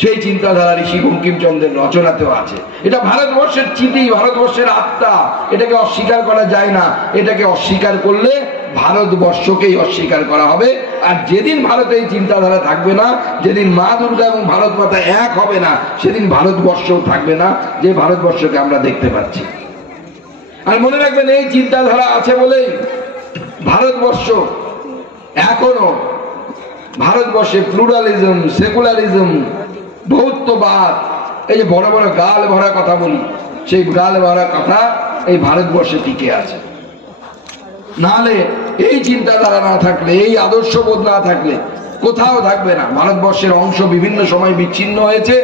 সেই চিন্তাধারা ঋষি বঙ্কিমচন্দ্রের রচনাতেও আছে। এটা ভারতবর্ষের চিতি, ভারতবর্ষের আত্মা, এটাকে অস্বীকার করা যায় না। এটাকে অস্বীকার করলে ভারতবর্ষকেই অস্বীকার করা হবে। আর যেদিন ভারতে এই চিন্তাধারা থাকবে না, যেদিন মা দুর্গা এবং ভারত মাতা এক হবে না, সেদিন ভারতবর্ষও থাকবে না, যে ভারতবর্ষকে আমরা দেখতে পাচ্ছি। আর মনে রাখবেন, এই চিন্তাধারা আছে বলেই ভারতবর্ষ এখনো, ভারতবর্ষে প্লুরালিজম, সেকুলারিজম, বহুত্ববাদ, এই যে বড় বড় গাল ভরা কথা বলি, সেই গাল ভরা কথা এই ভারতবর্ষে টিকে আছে। নাহলে এই চিন্তাধারা না থাকলে, এই আদর্শবোধ না থাকলে কোথাও থাকবে না। ভারতবর্ষের অংশ বিভিন্ন সময় বিচ্ছিন্ন হয়েছে,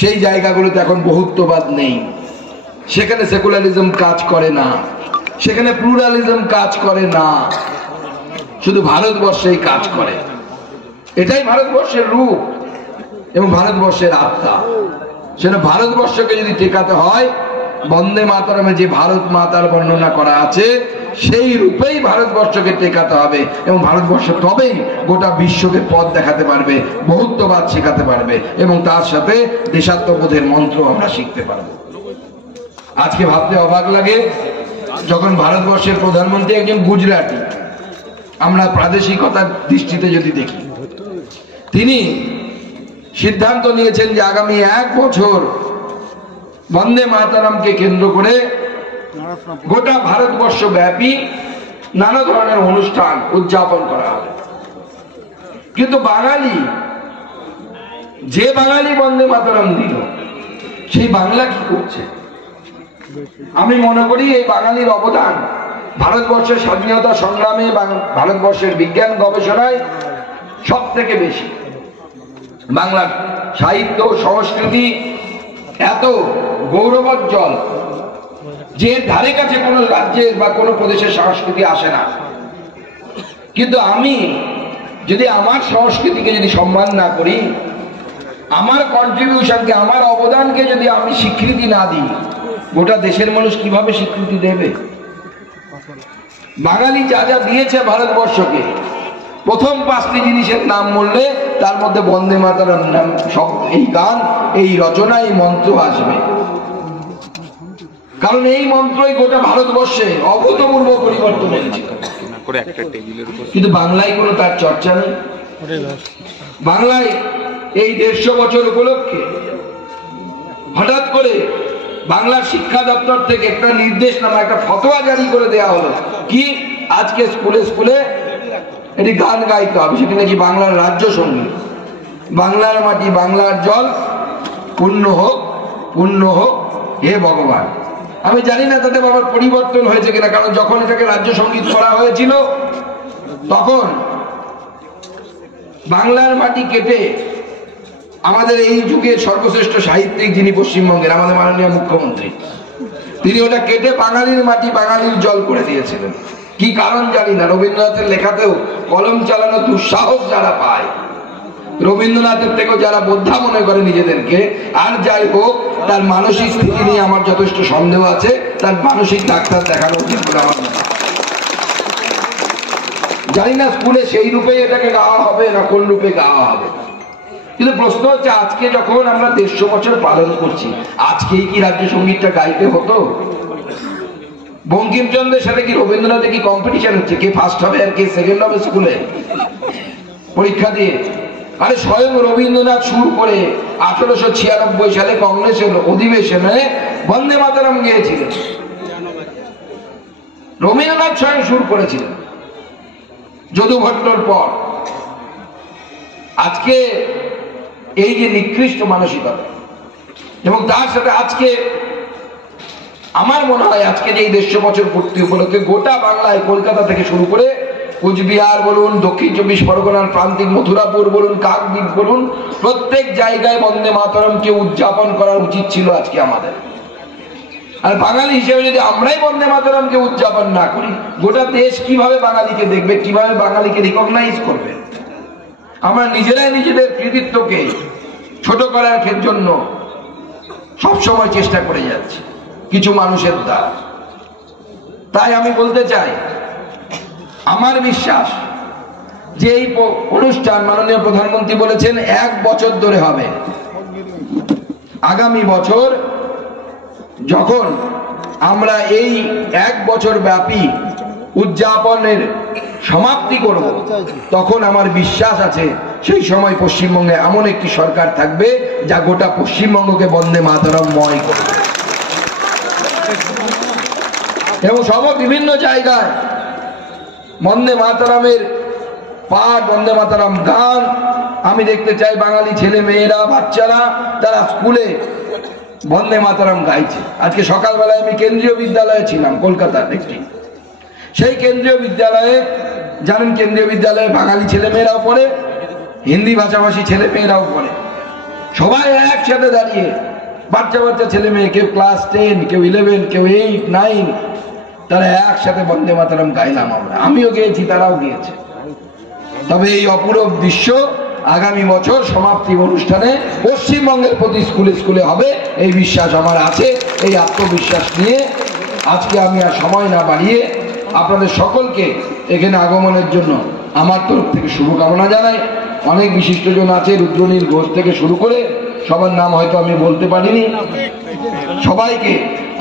সেই জায়গাগুলোতে এখন বহুত্ববাদ নেই, সেখানে সেকুলারিজম কাজ করে না, সেখানে প্লুরালিজম কাজ করে না, শুধু ভারতবর্ষেই কাজ করে। এটাই ভারতবর্ষের রূপ এবং ভারতবর্ষের আত্মা। সেটা ভারতবর্ষকে যদি টেকাতে হয়, বন্দে মাতরমে যে ভারত মাতার বর্ণনা করা আছে, সেই রূপেই ভারতবর্ষকে টেকাতে হবে, এবং ভারতবর্ষ তবেই গোটা বিশ্বকে পথ দেখাতে পারবে, বহুত্ববাদ শেখাতে পারবে, এবং তার সাথে দেশাত্মবোধের মন্ত্র আমরা শিখতে পারবো। আজকে ভাবতে অবাক লাগে, যখন ভারতবর্ষের প্রধানমন্ত্রী একজন গুজরাটি, আমরা প্রাদেশিকতার দৃষ্টিতে যদি দেখি, তিনি সিদ্ধান্ত নিয়েছেন যে আগামী 1 বছর বন্দে মাতরমকে কেন্দ্র করে গোটা ভারতবর্ষ ব্যাপী নানা ধরনের অনুষ্ঠান উদযাপন করা হবে। কিন্তু বাঙালি, যে বাঙালি বন্দে মাতরম দিল, সেই বাংলা কি করছে? আমি মনে করি এই বাঙালির অবদান ভারতবর্ষের স্বাধীনতা সংগ্রামে, ভারতবর্ষের বিজ্ঞান গবেষণায় সব থেকে বেশি। বাংলার সাহিত্য সংস্কৃতি এত গৌরবোজ্জ্বল যে ধারে কাছে কোনো রাজ্যের বা কোনো প্রদেশের সংস্কৃতি আসে না। কিন্তু আমি যদি আমার সংস্কৃতিকে যদি সম্মান না করি, আমার কন্ট্রিবিউশনকে, আমার অবদানকে যদি আমি স্বীকৃতি না দিই, গোটা দেশের মানুষ কিভাবে স্বীকৃতি দেবে? বাঙালি যা যা দিয়েছে ভারতবর্ষকে, প্রথম 5টি জিনিসের নাম বললে তার মধ্যে বন্দে মাতরম নাম, সব এই গান, এই রচনা, এই মন্ত্র আসবে। কারণ এই মন্ত্রই গোটা ভারতবর্ষে অভূতপূর্ব পরিবর্তন এনেছে। কিন্তু বাংলায় কোনো তার চর্চা নেই। বাংলায় এই 150 বছর উপলক্ষে হঠাৎ করে বাংলার শিক্ষা দপ্তর থেকে একটা নির্দেশনামা, একটা ফতোয়া জারি করে দেওয়া হলো, কি আজকে স্কুলে স্কুলে এটি গান গাইতে হবে, সেটি নাকি বাংলার রাজ্য সঙ্গীত। বাংলার মাটি বাংলার জল, পূর্ণ হোক পূর্ণ হোক হে ভগবান। আমি জানি না তাতে বাবার পরিবর্তন হয়েছে কিনা, কারণ যখন এটাকে রাজ্য সঙ্গীত করা হয়েছিল তখন বাংলার মাটি কেটে আমাদের এই যুগের সর্বশ্রেষ্ঠ সাহিত্যিক যিনি পশ্চিমবঙ্গের, আমাদের মাননীয় মুখ্যমন্ত্রী, তিনি ওটা কেটে বাঙালির মাটি বাঙালির জল করে দিয়েছিলেন। কি কারণ জানি না। রবীন্দ্রনাথের লেখাতেও কলম চালানো দুঃসাহস যারা পায়, রবীন্দ্রনাথের থেকেও যারা বোদ্ধা মনে করে নিজেদেরকে, আর যাই হোক, তার মানসিক স্থিতি নিয়ে আমার যথেষ্ট সন্দেহ আছে। তার মানসিক ডাক্তার দেখানো উচিত বলে আমার মনে হয়। জানি না স্কুলে সেই রূপে এটাকে গাওয়া হবে না কোন রূপে গাওয়া হবে। কিন্তু প্রশ্ন হচ্ছে, আজকে যখন আমরা 150 বছর পালন করছি, আজকেই কি রাজ্য সঙ্গীতটা গাইতে হতো? বঙ্কিমচন্দ্রের সাথে কি রবীন্দ্রনাথের কি কম্পিটিশন হচ্ছে, কে ফার্স্ট হবে আর কে সেকেন্ড হবে স্কুলে পরীক্ষা দিয়ে? আরে স্বয়ং রবীন্দ্রনাথ সুর করে 1896 সালে কংগ্রেসের অধিবেশনে বন্দে মাতরম গেয়েছিলেন। রবীন্দ্রনাথ স্বয়ং সুর করেছিলেন যদু ভট্টর পর। আজকে এই যে নিকৃষ্ট মানসিকতা, এবং তার সাথে আজকে আমার মনে হয় আজকে যে এই 150 বছর পূর্তি উপলক্ষে গোটা বাংলায় কলকাতা থেকে শুরু করে কুচবিহার বলুন, দক্ষিণ 24 পরগনার প্রান্তিক মথুরাপুর বলুন, কাকদ্বীপ বলুন, প্রত্যেক জায়গায় বন্দে মাতরমকে উদযাপন করা উচিত ছিল আজকে আমাদের। আর বাঙালি হিসেবে যদি আমরাই বন্দে মাতরমকে উদযাপন না করি, গোটা দেশ কিভাবে বাঙালিকে দেখবে, কিভাবে বাঙালিকে রিকগনাইজ করবে? আমরা নিজেরাই নিজেদের কৃতিত্বকে ছোট করার জন্য সবসময় চেষ্টা করে যাচ্ছি কিছু মানুষের দ্বারা। তাই আমি বলতে চাই, আমার বিশ্বাস যে এই অনুষ্ঠান মাননীয় প্রধানমন্ত্রী বলেছেন 1 বছর ধরে হবে। আগামী বছর যখন আমরা এই 1 বছর ব্যাপী উদযাপনের সমাপ্তি করব, তখন আমার বিশ্বাস আছে সেই সময় পশ্চিমবঙ্গে এমন একটি সরকার থাকবে যা গোটা পশ্চিমবঙ্গকে বন্দে মাতরমময় করবে। এবং সব বিভিন্ন জায়গায় বন্দে মাতরমের পাঠ, বন্দে মাতরম গান আমি দেখতে চাই। বাঙালি ছেলে মেয়েরা, বাচ্চারা তারা স্কুলে বন্দে মাতরম গাইছে। আজকে সকালবেলায় আমি কেন্দ্রীয় বিদ্যালয়ে ছিলাম, কলকাতার একটি। সেই কেন্দ্রীয় বিদ্যালয়ে জানেন, কেন্দ্রীয় বিদ্যালয়ে বাঙালি ছেলে মেয়েরাও পড়ে, হিন্দি ভাষাভাষী ছেলে মেয়েরাও পড়ে। সবাই একসাথে দাঁড়িয়ে, বাচ্চা বাচ্চা ছেলে মেয়ে, কেউ ক্লাস 10, কেউ 11, কেউ 8, 9, তারা একসাথে বন্দে মাতরম গাইলাম আমরা। আমিও গিয়েছি, তারাও গিয়েছে। তবে এই অপূরব দৃশ্য আগামী বছর সমাপ্তি অনুষ্ঠানে পশ্চিমবঙ্গের প্রতি স্কুলে স্কুলে হবে, এই বিশ্বাস আমার আছে। এই আত্মবিশ্বাস নিয়ে আজকে আমি আর সময় না বাড়িয়ে আপনাদের সকলকে এখানে আগমনের জন্য আমার তরফ থেকে শুভকামনা জানাই। অনেক বিশিষ্টজন আছে, রুদ্রনীল ঘোষ থেকে শুরু করে সবার নাম হয়তো আমি বলতে পারিনি। সবাইকে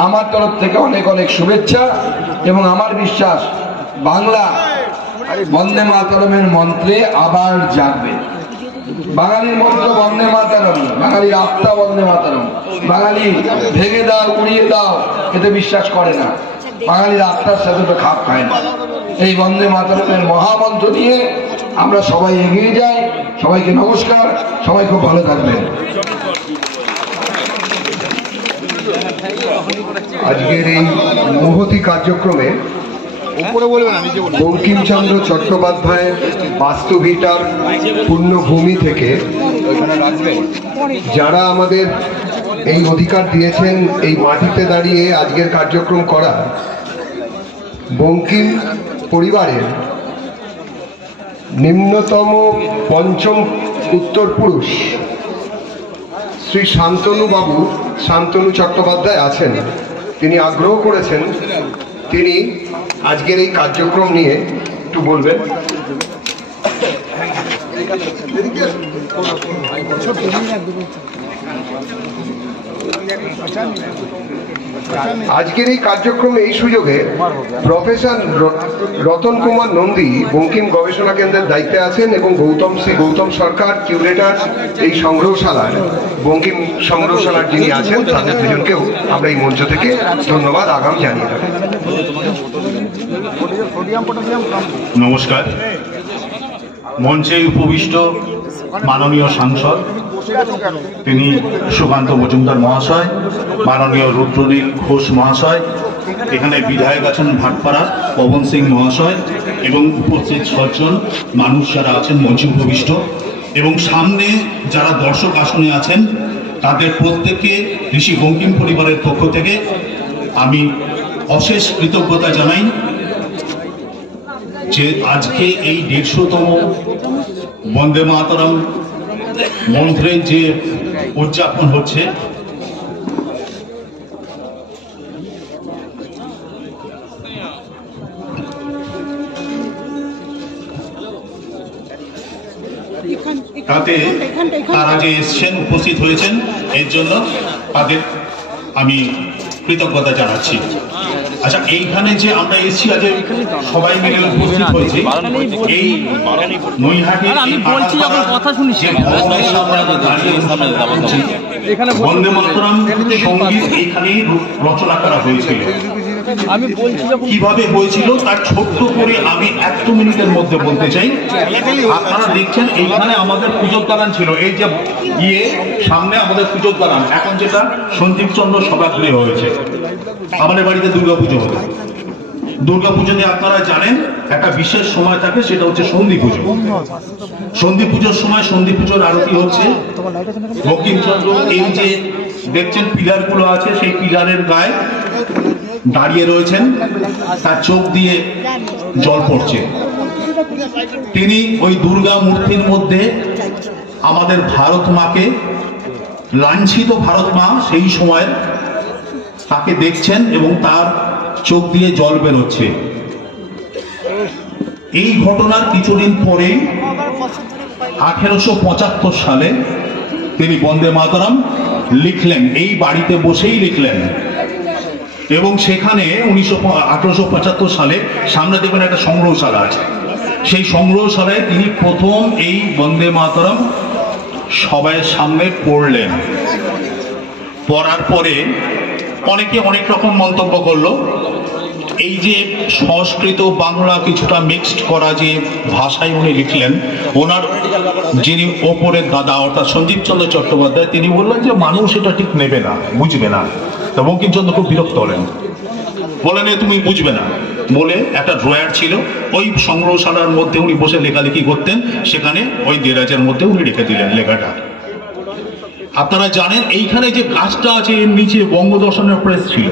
আমার তরফ থেকে অনেক অনেক শুভেচ্ছা। এবং আমার বিশ্বাস বাংলা বন্দে মাতরমের মন্ত্রে আবার জাগবে। বাঙালির মন্ত্র বন্দে মাতরম, বাঙালির আত্মা বন্দে মাতরম। বাঙালি ভেঙে দাও, উড়িয়ে দাও, এতে বিশ্বাস করে না। বাঙালির আত্মার সাথে তো খাপ খায় না। এই বন্দে মাতরমের মহামন্ত্র নিয়ে আমরা সবাই এগিয়ে যাই। সবাইকে নমস্কার, সবাই খুব ভালো থাকবেন। আজকের এই মহতি কার্যক্রমে বঙ্কিমচন্দ্র চট্টোপাধ্যায়ের বাস্তুভিটার পুণ্যভূমি থেকে যারা আমাদের এই অধিকার দিয়েছেন এই মাটিতে দাঁড়িয়ে আজকের কার্যক্রম করা, বঙ্কিম পরিবারের নিম্নতম পঞ্চম উত্তর পুরুষ শ্রী শান্তনু চট্টোপাধ্যায় আছেন। তিনি আগ্রহ করেছেন, তিনি আজকের এই কার্যক্রম নিয়ে একটু বলবেন। আজকের এই কার্যক্রমে এই সুযোগে প্রফেসর রতন কুমার নন্দী বঙ্কিম গবেষণা কেন্দ্রের দায়িত্বে আছেন এবং গৌতম সরকার কিউরেটর এই সংগ্রহশালার, বঙ্কিম সংগ্রহশালার যিনি আছেন, তাদের দুজনকেও আমরা এই মঞ্চ থেকে ধন্যবাদ আগাম জানিয়ে থাকি। নমস্কার। মঞ্চে উপবিষ্ট মাননীয় সাংসদ তিনি সুকান্ত মজুমদার মহাশয়, মাননীয় রুদ্রনীল ঘোষ মহাশয়, এখানে বিধায়ক আছেন ভাটপাড়া পবন সিং মহাশয় এবং উপস্থিত 6 জন মানুষ যারা আছেন মঞ্চে উপবিষ্ট, এবং সামনে যারা দর্শক আসনে আছেন তাদের প্রত্যেককে ঋষি বঙ্কিম পরিবারের পক্ষ থেকে আমি অশেষ কৃতজ্ঞতা জানাই যে আজকে এই 150তম বন্দে মাতরম মন্ত্রের যে উদযাপন হচ্ছে, তাতে তারা যে এসছেন, উপস্থিত হয়েছেন, এর জন্য তাদের আমি কৃতজ্ঞতা জানাচ্ছি। আচ্ছা, এইখানে যে আমরা এসেছি আজ সবাই মিলে উপস্থিত হয়েছি এই নৈহাটি বন্দে মাতরম সঙ্গীত এইখানেই রচনা করা হয়েছিল। কিভাবে হয়েছিল তার ছোট্ট করে আমি 1 মিনিটের মধ্যে বলতে চাই। আপনারা দেখছেন এইখানে আমাদের পুজোর দালান ছিল, এই যে সামনে আমাদের পুজোর দালান, এখন যেটা সঞ্জীব চন্দ্র সভাগৃহ হয়েছে। আমাদের বাড়িতে দুর্গাপুজো হতো। দুর্গাপুজোতে আপনারা জানেন একটা বিশেষ সময় থাকে, সেটা হচ্ছে সন্ধি পুজো। সন্ধি পুজোর সময় সন্ধি পুজোর আরতি হচ্ছে। বঙ্কিমচন্দ্র এই যে দেখছেন পিলারগুলো আছে, সেই পিলারের গায়ে দাঁড়িয়ে রয়েছেন, তার চোখ দিয়ে জল পড়ছে। তিনি ওই দুর্গা মূর্তির মধ্যে আমাদের ভারত মাকে, লাঞ্ছিত ভারত মা সেই সময় তাকে দেখছেন এবং তার চোখ দিয়ে জল বেরোচ্ছে। এই ঘটনার কিছুদিন পরেই 1875 সালে তিনি বন্দে মাতরম লিখলেন, এই বাড়িতে বসেই লিখলেন। এবং সেখানে 1875 সালে সামনে দেখবেন একটা সংগ্রহশালা আছে, সেই সংগ্রহশালায় তিনি প্রথম এই বন্দে মাতরম সবাইয়ের সামনে পড়লেন। পড়ার পরে অনেকে অনেক রকম মন্তব্য করলো। এই যে সংস্কৃত বাংলা কিছুটা মিক্সড করা যে ভাষায় উনি লিখলেন, ওনার যিনি ওপরের দাদা অর্থাৎ সঞ্জীব চন্দ্র চট্টোপাধ্যায়, তিনি বললেন যে মানুষ এটা ঠিক নেবে না, বুঝবে না। তো বঙ্কিমচন্দ্র খুব বিরক্ত হলেন, বলেন তুমি বুঝবে না বলে একটা ড্রয়ার ছিল, ওই সংগ্রহশালার মধ্যে উনি বসে লেখালেখি করতেন, সেখানে ওই দেরাজের মধ্যে উনি রেখে দিলেন লেখাটা। আপনারা জানেন এইখানে যে গাছটা আছে এর নিচে বঙ্গদর্শনের প্রেস ছিল,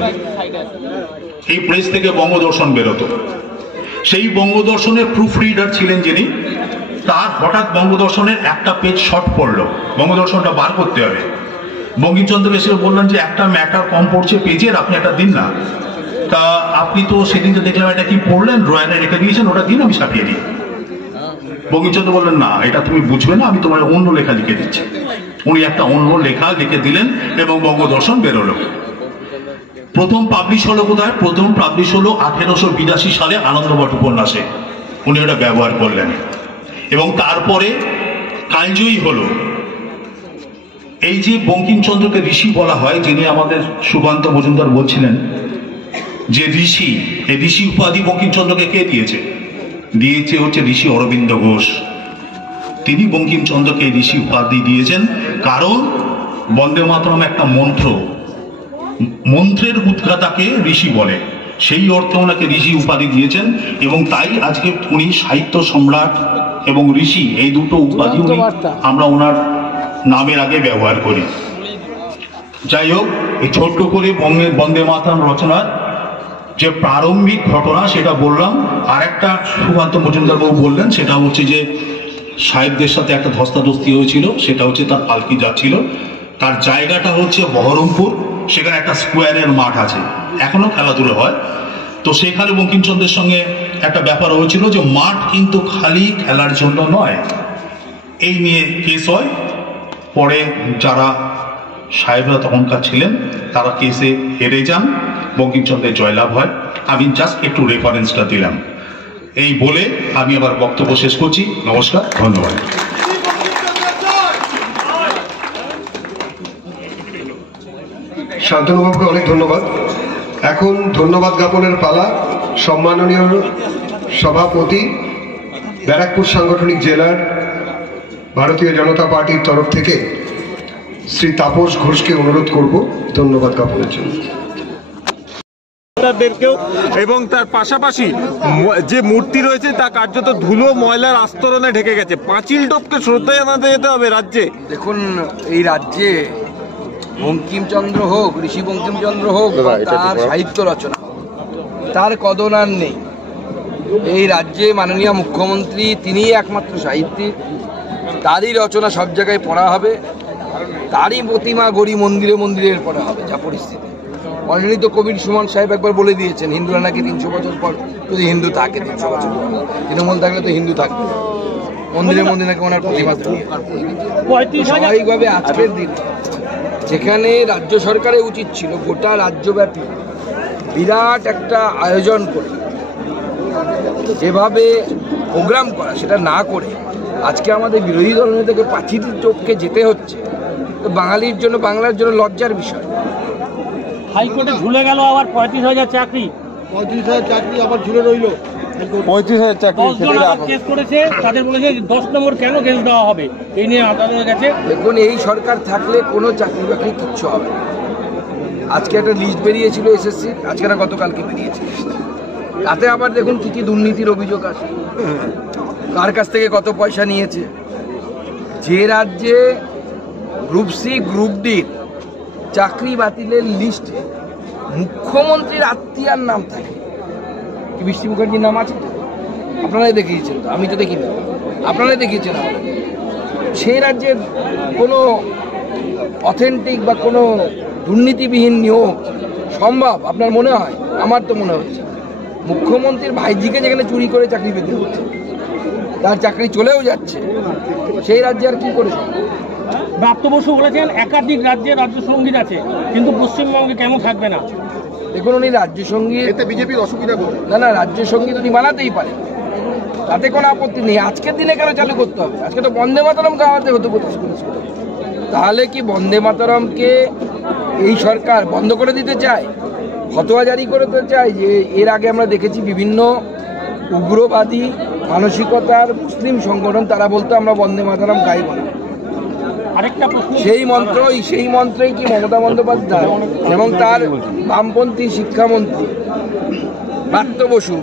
এই প্রেস থেকে বঙ্গদর্শন বেরোতো। সেই বঙ্গদর্শনের প্রুফ রিডার ছিলেন যিনি, তার হঠাৎ বঙ্গদর্শনের একটা পেজ শর্ট পড়লো, বঙ্গদর্শনটা বার করতে হবে। বঙ্কিমচন্দ্র এসে বললেন যে একটা ম্যাটার কম পড়ছে পেজের, আপনি একটা দিন না। তা আপনি তো সেদিন তো দেখলাম এটা কি পড়লেন, ড্রয়ারে রেখে দিয়েছেন, ওটা দিন আমি ছাপিয়ে দিই। বঙ্কিমচন্দ্র বললেন না, এটা তুমি বুঝবে না, আমি তোমার অন্য লেখা লিখে দিচ্ছি। উনি একটা অন্য লেখা লিখে দিলেন এবং বঙ্গদর্শন বেরোলো। প্রথম পাবলিশ হলো কোথায়? প্রথম পাবলিশ হলো 1882 সালে আনন্দমঠ উপন্যাসে, উনি ওটা ব্যবহার করলেন। এবং তারপরে কালজয়ী হলো। এই যে বঙ্কিমচন্দ্রকে ঋষি বলা হয়, যিনি আমাদের সুকান্ত মজুমদার বলছিলেন যে ঋষি, এই ঋষি উপাধি বঙ্কিমচন্দ্রকে কে দিয়েছে? দিয়েছে হচ্ছে ঋষি অরবিন্দ ঘোষ। তিনি বঙ্কিমচন্দ্রকে ঋষি উপাধি দিয়েছেন কারণ বন্দে মাতরম একটা মন্ত্র, মন্ত্রের উদ্গাতাকে ঋষি বলে, সেই অর্থে ওনাকে ঋষি উপাধি দিয়েছেন। এবং তাই আজকে উনি সাহিত্য সম্রাট এবং ঋষি, এই দুটো উপাধি আমরা ওনার নামের আগে ব্যবহার করি। যাই হোক, এই ছোট্ট করে বন্দে মাতরম রচনার যে প্রারম্ভিক ঘটনা সেটা বললাম। আর একটা সুকান্ত মজুমদার বাবু বললেন, সেটা হচ্ছে যে সাহেবদের সাথে একটা ধস্তাধস্তি হয়েছিল, সেটা হচ্ছে তার পালকি যাচ্ছিল, তার জায়গাটা হচ্ছে বহরমপুর, সেখানে একটা স্কোয়ারের মাঠ আছে, এখনো খেলাধুলো হয়। তো সেখানে বঙ্কিমচন্দ্রের সঙ্গে একটা ব্যাপার হয়েছিল যে মাঠ কিন্তু খালি খেলার জন্য নয়, এই নিয়ে কেস হয়। পরে যারা সাহেবরা তখনকার ছিলেন তারা কেসে হেরে যান, বঙ্কিমচন্দ্রের জয়লাভ হয়। আমি জাস্ট একটু রেফারেন্সটা দিলাম। এই বলে আমি আবার বক্তব্য শেষ করছি। নমস্কার, ধন্যবাদ। শান্তনুবাবুকে অনেক ধন্যবাদ। এখন ধন্যবাদ জ্ঞাপনের পালা। সম্মাননীয় সভাপতি, ব্যারাকপুর সাংগঠনিক জেলার ভারতীয় জনতা পার্টির তরফ থেকে শ্রী তাপস ঘোষকে অনুরোধ করব ধন্যবাদ জ্ঞাপনের জন্য। এবং তার পাশাপাশি যে মূর্তি রয়েছে তা কার্যত ধুলো ময়লার আস্তরণে ঢেকে গেছে। পাঁচিল টপকে শ্রদ্ধা জানাতে যেতে হবে রাজ্যে। দেখুন, এই রাজ্যে বঙ্কিমচন্দ্র হোক, ঋষি বঙ্কিমচন্দ্র হোক, তার সাহিত্য রচনা তার কদনার নেই। এই রাজ্যে মাননীয় মুখ্যমন্ত্রী তিনিই একমাত্র সাহিত্যিক, তারই রচনা সব জায়গায় পড়া হবে, তারই প্রতিমা গড়ি মন্দিরে মন্দিরে পড়া হবে। যা পরিস্থিতি অলরেডি তো কবির সুমন সাহেব একবার বলে দিয়েছেন, হিন্দুরা নাকি 300 বছর পর যদি হিন্দু থাকে, 300 বছর পর তৃণমূল থাকলে তো হিন্দু থাকবে, মন্দিরে মন্দিরে নাকি ওনার প্রতিমা। স্বাভাবিকভাবে আজকের দিনে যেখানে রাজ্য সরকারের উচিত ছিল গোটা রাজ্যব্যাপী বিরাট একটা আয়োজন করে যেভাবে প্রোগ্রাম করা, সেটা না করে আজকে আমাদের বিরোধী দল নেতাকে পাঁচিল টপকে যেতে হচ্ছে, তো বাঙালির জন্য, বাংলার জন্য লজ্জার বিষয়। হাইকোর্টে ঝুলে গেল আবার 35,000 চাকরি, 35,000 চাকরি আবার ঝুলে রইল। 35,000 চাকরি কেস করেছে, তাদের বলেছে 10 নম্বর কেন কেস দেওয়া হবে, এই নিয়ে আদালতে গেছে। দেখুন, এই সরকার থাকলে কোনো চাকরি বাকরি কিচ্ছু হবে না। আজকে একটা লিস্ট বেরিয়েছিল এসএসসি, আজকে না গতকালকে বেরিয়েছে। তাতে আবার দেখুন কি কি দুর্নীতির অভিযোগ আছে, কার কাছ থেকে কত পয়সা নিয়েছে। যে রাজ্যে গ্রুপ সি গ্রুপ ডির চাকরি বাতিলের লিস্টে মুখ্যমন্ত্রীর আত্মীয়ার নাম থাকে, কি বৃষ্টি মুখার্জির নাম আছে? আপনারাই দেখিয়েছেন, তো আমি তো দেখি না, আপনারাই দেখিয়েছেন। সেই রাজ্যের কোনো অথেন্টিক বা কোনো দুর্নীতিবিহীন নিয়োগ সম্ভব আপনার মনে হয়? আমার তো মনে হচ্ছে মুখ্যমন্ত্রীর ভাইজিকে যেখানে চুরি করে চাকরি পেতে হচ্ছে, তার চাকরি চলেও যাচ্ছে, সেই রাজ্যে আর কি করে? ব্রাত্য বসু বলেছেন একাধিক রাজ্যে রাজ্য সঙ্গীত আছে, কিন্তু পশ্চিমবঙ্গে কেন থাকবে না? দেখুন, উনি রাজ্য সঙ্গীত, এতে বিজেপির অসুবিধা বলে না, রাজ্য সঙ্গীত উনি বানাতেই পারে, তাতে কোনো আপত্তি নেই। আজকের দিনে কেন চালু করতে হবে? আজকে তো বন্দে মাতরম গাওয়াতে হতো স্কুলে। তাহলে কি বন্দে মাতরমকে এই সরকার বন্ধ করে দিতে চায়, ফতোয়া জারি করতে চায়? যে এর আগে আমরা দেখেছি বিভিন্ন উগ্রবাদী মানসিকতার মুসলিম সংগঠন, তারা বলতো আমরা বন্দে মাতরম গাইব না। আরেকটা প্রশ্ন, সেই মন্ত্রই কি মমতা বন্দ্যোপাধ্যায় এবং তার বামপন্থী শিক্ষামন্ত্রী ব্রাত্য বসু,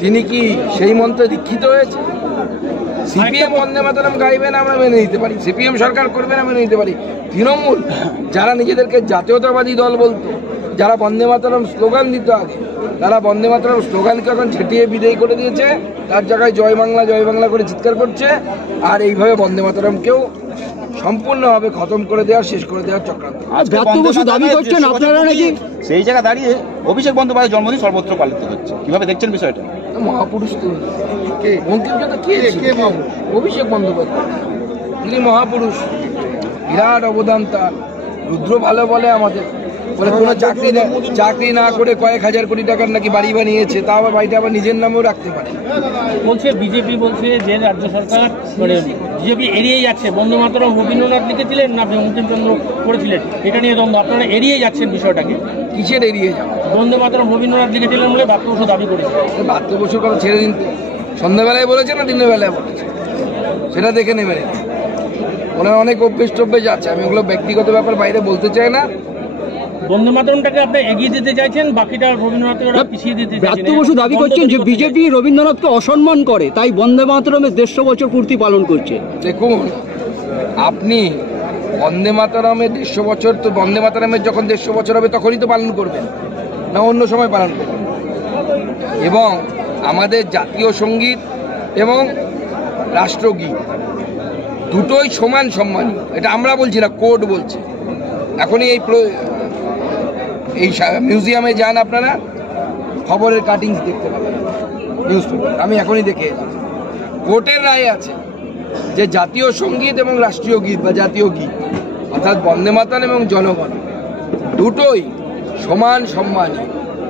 তিনি কি সেই মন্ত্রে দীক্ষিত হয়েছে? সিপিএম বন্দে মাতরম গাইবেন আমরা মেনে নিতে পারি, সিপিএম সরকার করবে না মেনে নিতে পারি। তৃণমূল যারা নিজেদেরকে জাতীয়তাবাদী দল বলতো, যারা বন্দে মাতরম স্লোগান দিত আগে, তারা বন্দে মাতরম স্লোগানকে এখন ছেটিয়ে বিদায় করে দিয়েছে, তার জায়গায় জয় বাংলা করে চিৎকার করছে। আর এইভাবে বন্দে মাতরমকেও সম্পূর্ণভাবে খতম করে দেওয়ার, শেষ করে দেওয়ার চক্রান্ত। দাবি করছেন আপনারা নাকি সেই জায়গায় দাঁড়িয়ে অভিষেক বন্দ্যোপাধ্যায়ের জন্মদিন সর্বত্র পালিত হচ্ছে, কিভাবে দেখছেন বিষয়টা? মহাপুরুষ তো বঙ্কিমচন্দ্র কে? অভিষেক বন্দ্যোপাধ্যায়, তিনি মহাপুরুষ, বিরাট অবদান তার। রুদ্র ভালো বলে আমাদের, বলে কোনো চাকরি না করে কয়েক হাজার কোটি টাকার নাকি বাড়ি বানিয়েছে, তা আবার বাড়িটা আবার নিজের নামেও রাখতে পারে। বলছে বিজেপি বলছে যে রাজ্য সরকার বিজেপি এড়িয়ে যাচ্ছে। বন্দে মাতরম রবীন্দ্রনাথ লিখেছিলেন না বঙ্কিমচন্দ্র করেছিলেন, এটা নিয়ে দ্বন্দ্ব, আপনারা এড়িয়ে যাচ্ছেন বিষয়টাকে। কিসের এড়িয়ে যাবে? বন্দে মাতরম রবীন্দ্রনাথ লিখেছিলেন বলে ব্রাত্য বসু দাবি করেছে। ব্রাত্য বসুর কথা ছেড়ে দিন, সন্ধ্যাবেলায় বলেছে না দিনের বেলায় বলেছে, সেটা দেখে নেবেন। ওনার অনেক অভ্যেস টভ্যেস আছে, আমি ওগুলো ব্যক্তিগত ব্যাপার বাইরে বলতে চাই না। বন্দে মাতরমটাকে আপনি এগিয়ে দিতে চাইছেন, বাকিটা রবীন্দ্রনাথকে পিছিয়ে দিতে চাইছেন। ব্রাত্য বসু দাবি করছেন যে বিজেপি রবীন্দ্রনাথকে অসম্মান করে, তাই বন্দে মাতরমের 150 বছর পূর্তি পালন করছে। দেখুন, আপনি বন্দে মাতরমের 150 বছর, তো বন্দে মাতরমের যখন 150 বছর হবে তখনই তো পালন করবেন, না অন্য সময় পালন করবেন। এবং আমাদের জাতীয় সঙ্গীত এবং রাষ্ট্রগীত দুটোই সমান সম্মানীয়, এটা আমরা বলছি না, কোর্ট বলছে। এখনই এই মিউজিয়ামে যান আপনারা, খবরের কাটিংস দেখতে পাবেন, নিউজ পেপার, আমি এখনই দেখে এলাম। কোর্টের রায় আছে যে জাতীয় সঙ্গীত এবং রাষ্ট্রীয় গীত বা জাতীয় গীত অর্থাৎ বন্দে মাতরম এবং জনগণ দুটোই সমান সম্মানী,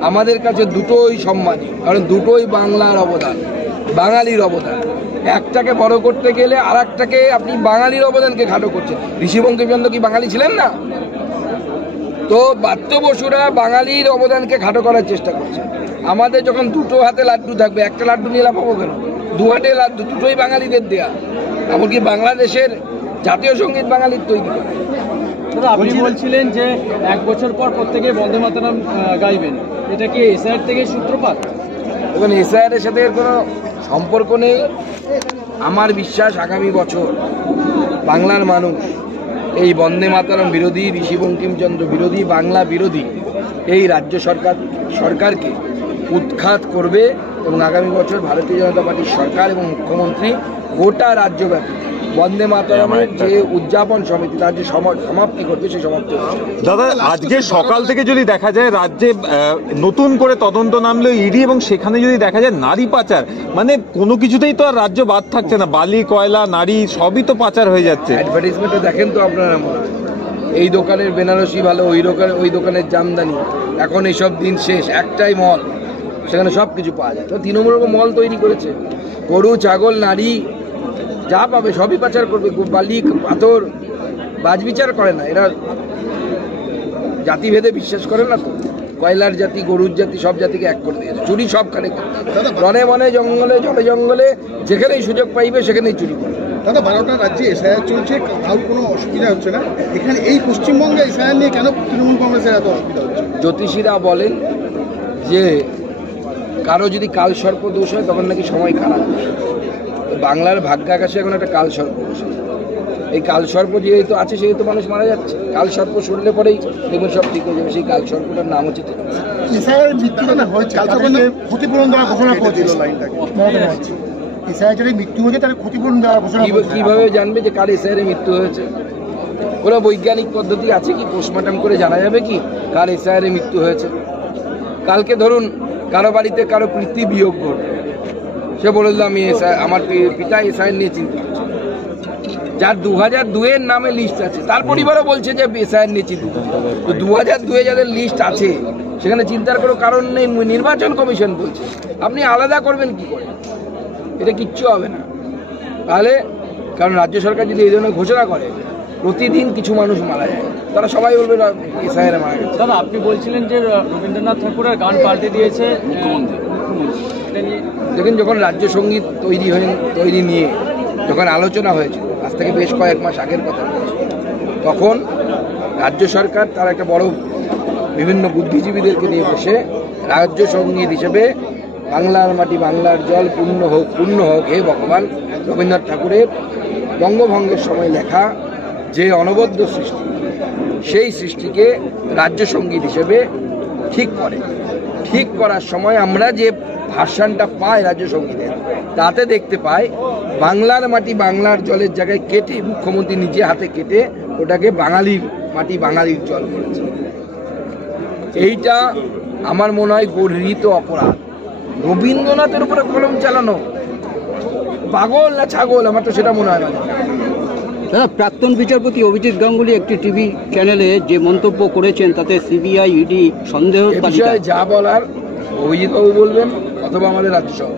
আমাদের কাছে দুটোই সম্মানী, কারণ দুটোই বাংলার অবদান, বাঙালির অবদান। একটাকে বড় করতে গেলে আর একটাকে আপনি বাঙালির অবদানকে খাটো করছেন। ঋষি বঙ্কিমচন্দ্র কি বাঙালি ছিলেন না? তো ব্রাত্য বসুরা বাঙালির অবদানকে খাটো করার চেষ্টা করছে। আমাদের যখন দুটো হাতে লাড্ডু থাকবে, একটা লাড্ডু নিয়ে লাভ পাবো কেন? দু হাতে লাড্ডু, দুটোই বাঙালিদের দেয়া। এমনকি বাংলাদেশের জাতীয় সঙ্গীত বাঙালির তৈরি করে। আপনি বলছিলেন যে 1 বছর পর প্রত্যেকে বন্দে মাতরম গাইবেন, এটা কি এসআইআর থেকে সূত্রপাত? এবং এসআইআর এর সাথে এর কোনো সম্পর্ক নেই। আমার বিশ্বাস আগামী বছর বাংলার মানুষ এই বন্দে মাতরম বিরোধী, ঋষি বঙ্কিমচন্দ্র বিরোধী, বাংলা বিরোধী এই রাজ্য সরকারকে উৎখাত করবে এবং আগামী বছর ভারতীয় জনতা পার্টির সরকার এবং মুখ্যমন্ত্রী গোটা রাজ্যব্যাপী বন্দে মাতরমের যে উদযাপন সমিতি তার যে সমাপ্তি করবে, সেই সমাপ্তি। দাদা, আজকে সকাল থেকে যদি দেখা যায় রাজ্যে নতুন করে তদন্ত নামলো ইডি, এবং সেখানে যদি দেখা যায় নারী পাচার, মানে কোনো কিছুতেই তো আর রাজ্য বাদ থাকছে না, বালি, কয়লা, নারী সবই তো পাচার হয়ে যাচ্ছে। অ্যাডভার্টাইজমেন্টে দেখেন তো আপনারা, মনে হয় এই দোকানের বেনারসি ভালো, ওই দোকানের জামদানি, এখন এইসব দিন শেষ, একটাই মল, সেখানে সব কিছু পাওয়া যায়। তো তৃণমূল মল তৈরি করেছে, গরু, ছাগল, নারী যা পাবে সবই পাচার করবে, বালি, পাথর, বাজবিচার করে না এরা, জাতিভেদে বিশ্বাস করে না তো। কয়লার জাতি, গরুর জাতি, সব জাতিকে এক করে দিয়েছে, চুরি সবখানে করতে, রনে বনে, জঙ্গলে, জলে জঙ্গলে, যেখানেই সুযোগ পাইবে সেখানেই চুরি করবে। দাদা 12টা রাজ্যে এসআইআর চলছে, কারোর কোনো অসুবিধা হচ্ছে না, এখানে এই পশ্চিমবঙ্গে এসআইআর নিয়ে কেন তৃণমূল কংগ্রেসের এত অসুবিধা হচ্ছে? জ্যোতিষীরা বলেন যে কারো যদি কালসর্প দোষ হয় তখন নাকি সময় খারাপ। বাংলার ভাগ্যাকাশে এখন একটা কালসর্প বসে, এই কালসর্প যেহেতু আছে সেহেতু মানুষ মারা যাচ্ছে। কালসর্প শুনলে পরেই দেখবেন সব ঠিক হয়ে যাবে। সেই কালসর্পটার নাম হচ্ছে এসআইআর মৃত্যু হয়েছে, ক্ষতিপূরণ দেওয়ার ঘোষণা করেছিল লাইনটাকে এসআইআর মৃত্যু হয়েছে, তাহলে ক্ষতিপূরণ দেওয়ার ঘোষণা। কিভাবে জানবে যে কার এসআইআর মৃত্যু হয়েছে? কোনো বৈজ্ঞানিক পদ্ধতি আছে কি? পোস্টমর্টম করে জানা যাবে কি কার এসআইআর মৃত্যু হয়েছে? কালকে ধরুন কারো বাড়িতে কারো প্রীতি বিয়োগ ঘটল, সে বলে দিল আমি আমার পিতা এসআইআর নিয়ে চিন্তিত। যার 2002-এর নামে লিস্ট আছে তার পরিবারও বলছে যে এসআইআর নিয়ে চিন্তিত। তো 2002-এ যাদের লিস্ট আছে সেখানে চিন্তার কোনো কারণ নেই। নির্বাচন কমিশন বলছে, আপনি আলাদা করবেন কি করে? এটা কিচ্ছু হবে না। তাহলে কারণ রাজ্য সরকার যদি এই ধরনের ঘোষণা করে প্রতিদিন কিছু মানুষ মারা যায়, তারা সবাই বলবে এসআইআর মারা গেছে। দাদা আপনি বলছিলেন যে রবীন্দ্রনাথ ঠাকুরের গান পাল্টে দিয়েছে মুখ্যমন্ত্রী। দেখুন, যখন রাজ্য সঙ্গীত তৈরি নিয়ে যখন আলোচনা হয়েছিল, আজ থেকে বেশ কয়েক মাস আগের কথা, তখন রাজ্য সরকার তার একটা বড় বিভিন্ন বুদ্ধিজীবীদেরকে নিয়ে বসে রাজ্য সঙ্গীত হিসেবে বাংলার মাটি বাংলার জল পূর্ণ হোক হে ভগবান রবীন্দ্রনাথ ঠাকুরের বঙ্গভঙ্গের সময় লেখা যে অনবদ্য সৃষ্টি, সেই সৃষ্টিকে রাজ্য সঙ্গীত হিসেবে ঠিক করার সময় আমরা যে ভার্সানটা পাই রাজ্য সঙ্গীতের, তাতে দেখতে পাই বাংলার মাটি বাংলার জলের জায়গায় কেটে মুখ্যমন্ত্রী নিজে হাতে কেটে ওটাকে বাঙালির মাটি বাঙালির জল করেছে। এইটা আমার মনে হয় গর্হিত অপরাধ। রবীন্দ্রনাথের উপরে কলম চালানো পাগল না ছাগল, আমার তো সেটা মনে হয় না। দাদা, প্রাক্তন বিচারপতি অভিজিৎ গাঙ্গুলি একটি টিভি চ্যানেলে যে মন্তব্য করেছেন তাতে সিবিআই ইডি সন্দেহ বিষয়ে যা বলার অভিজিৎ বাবু বলবেন অথবা আমাদের রাজ্য সভা।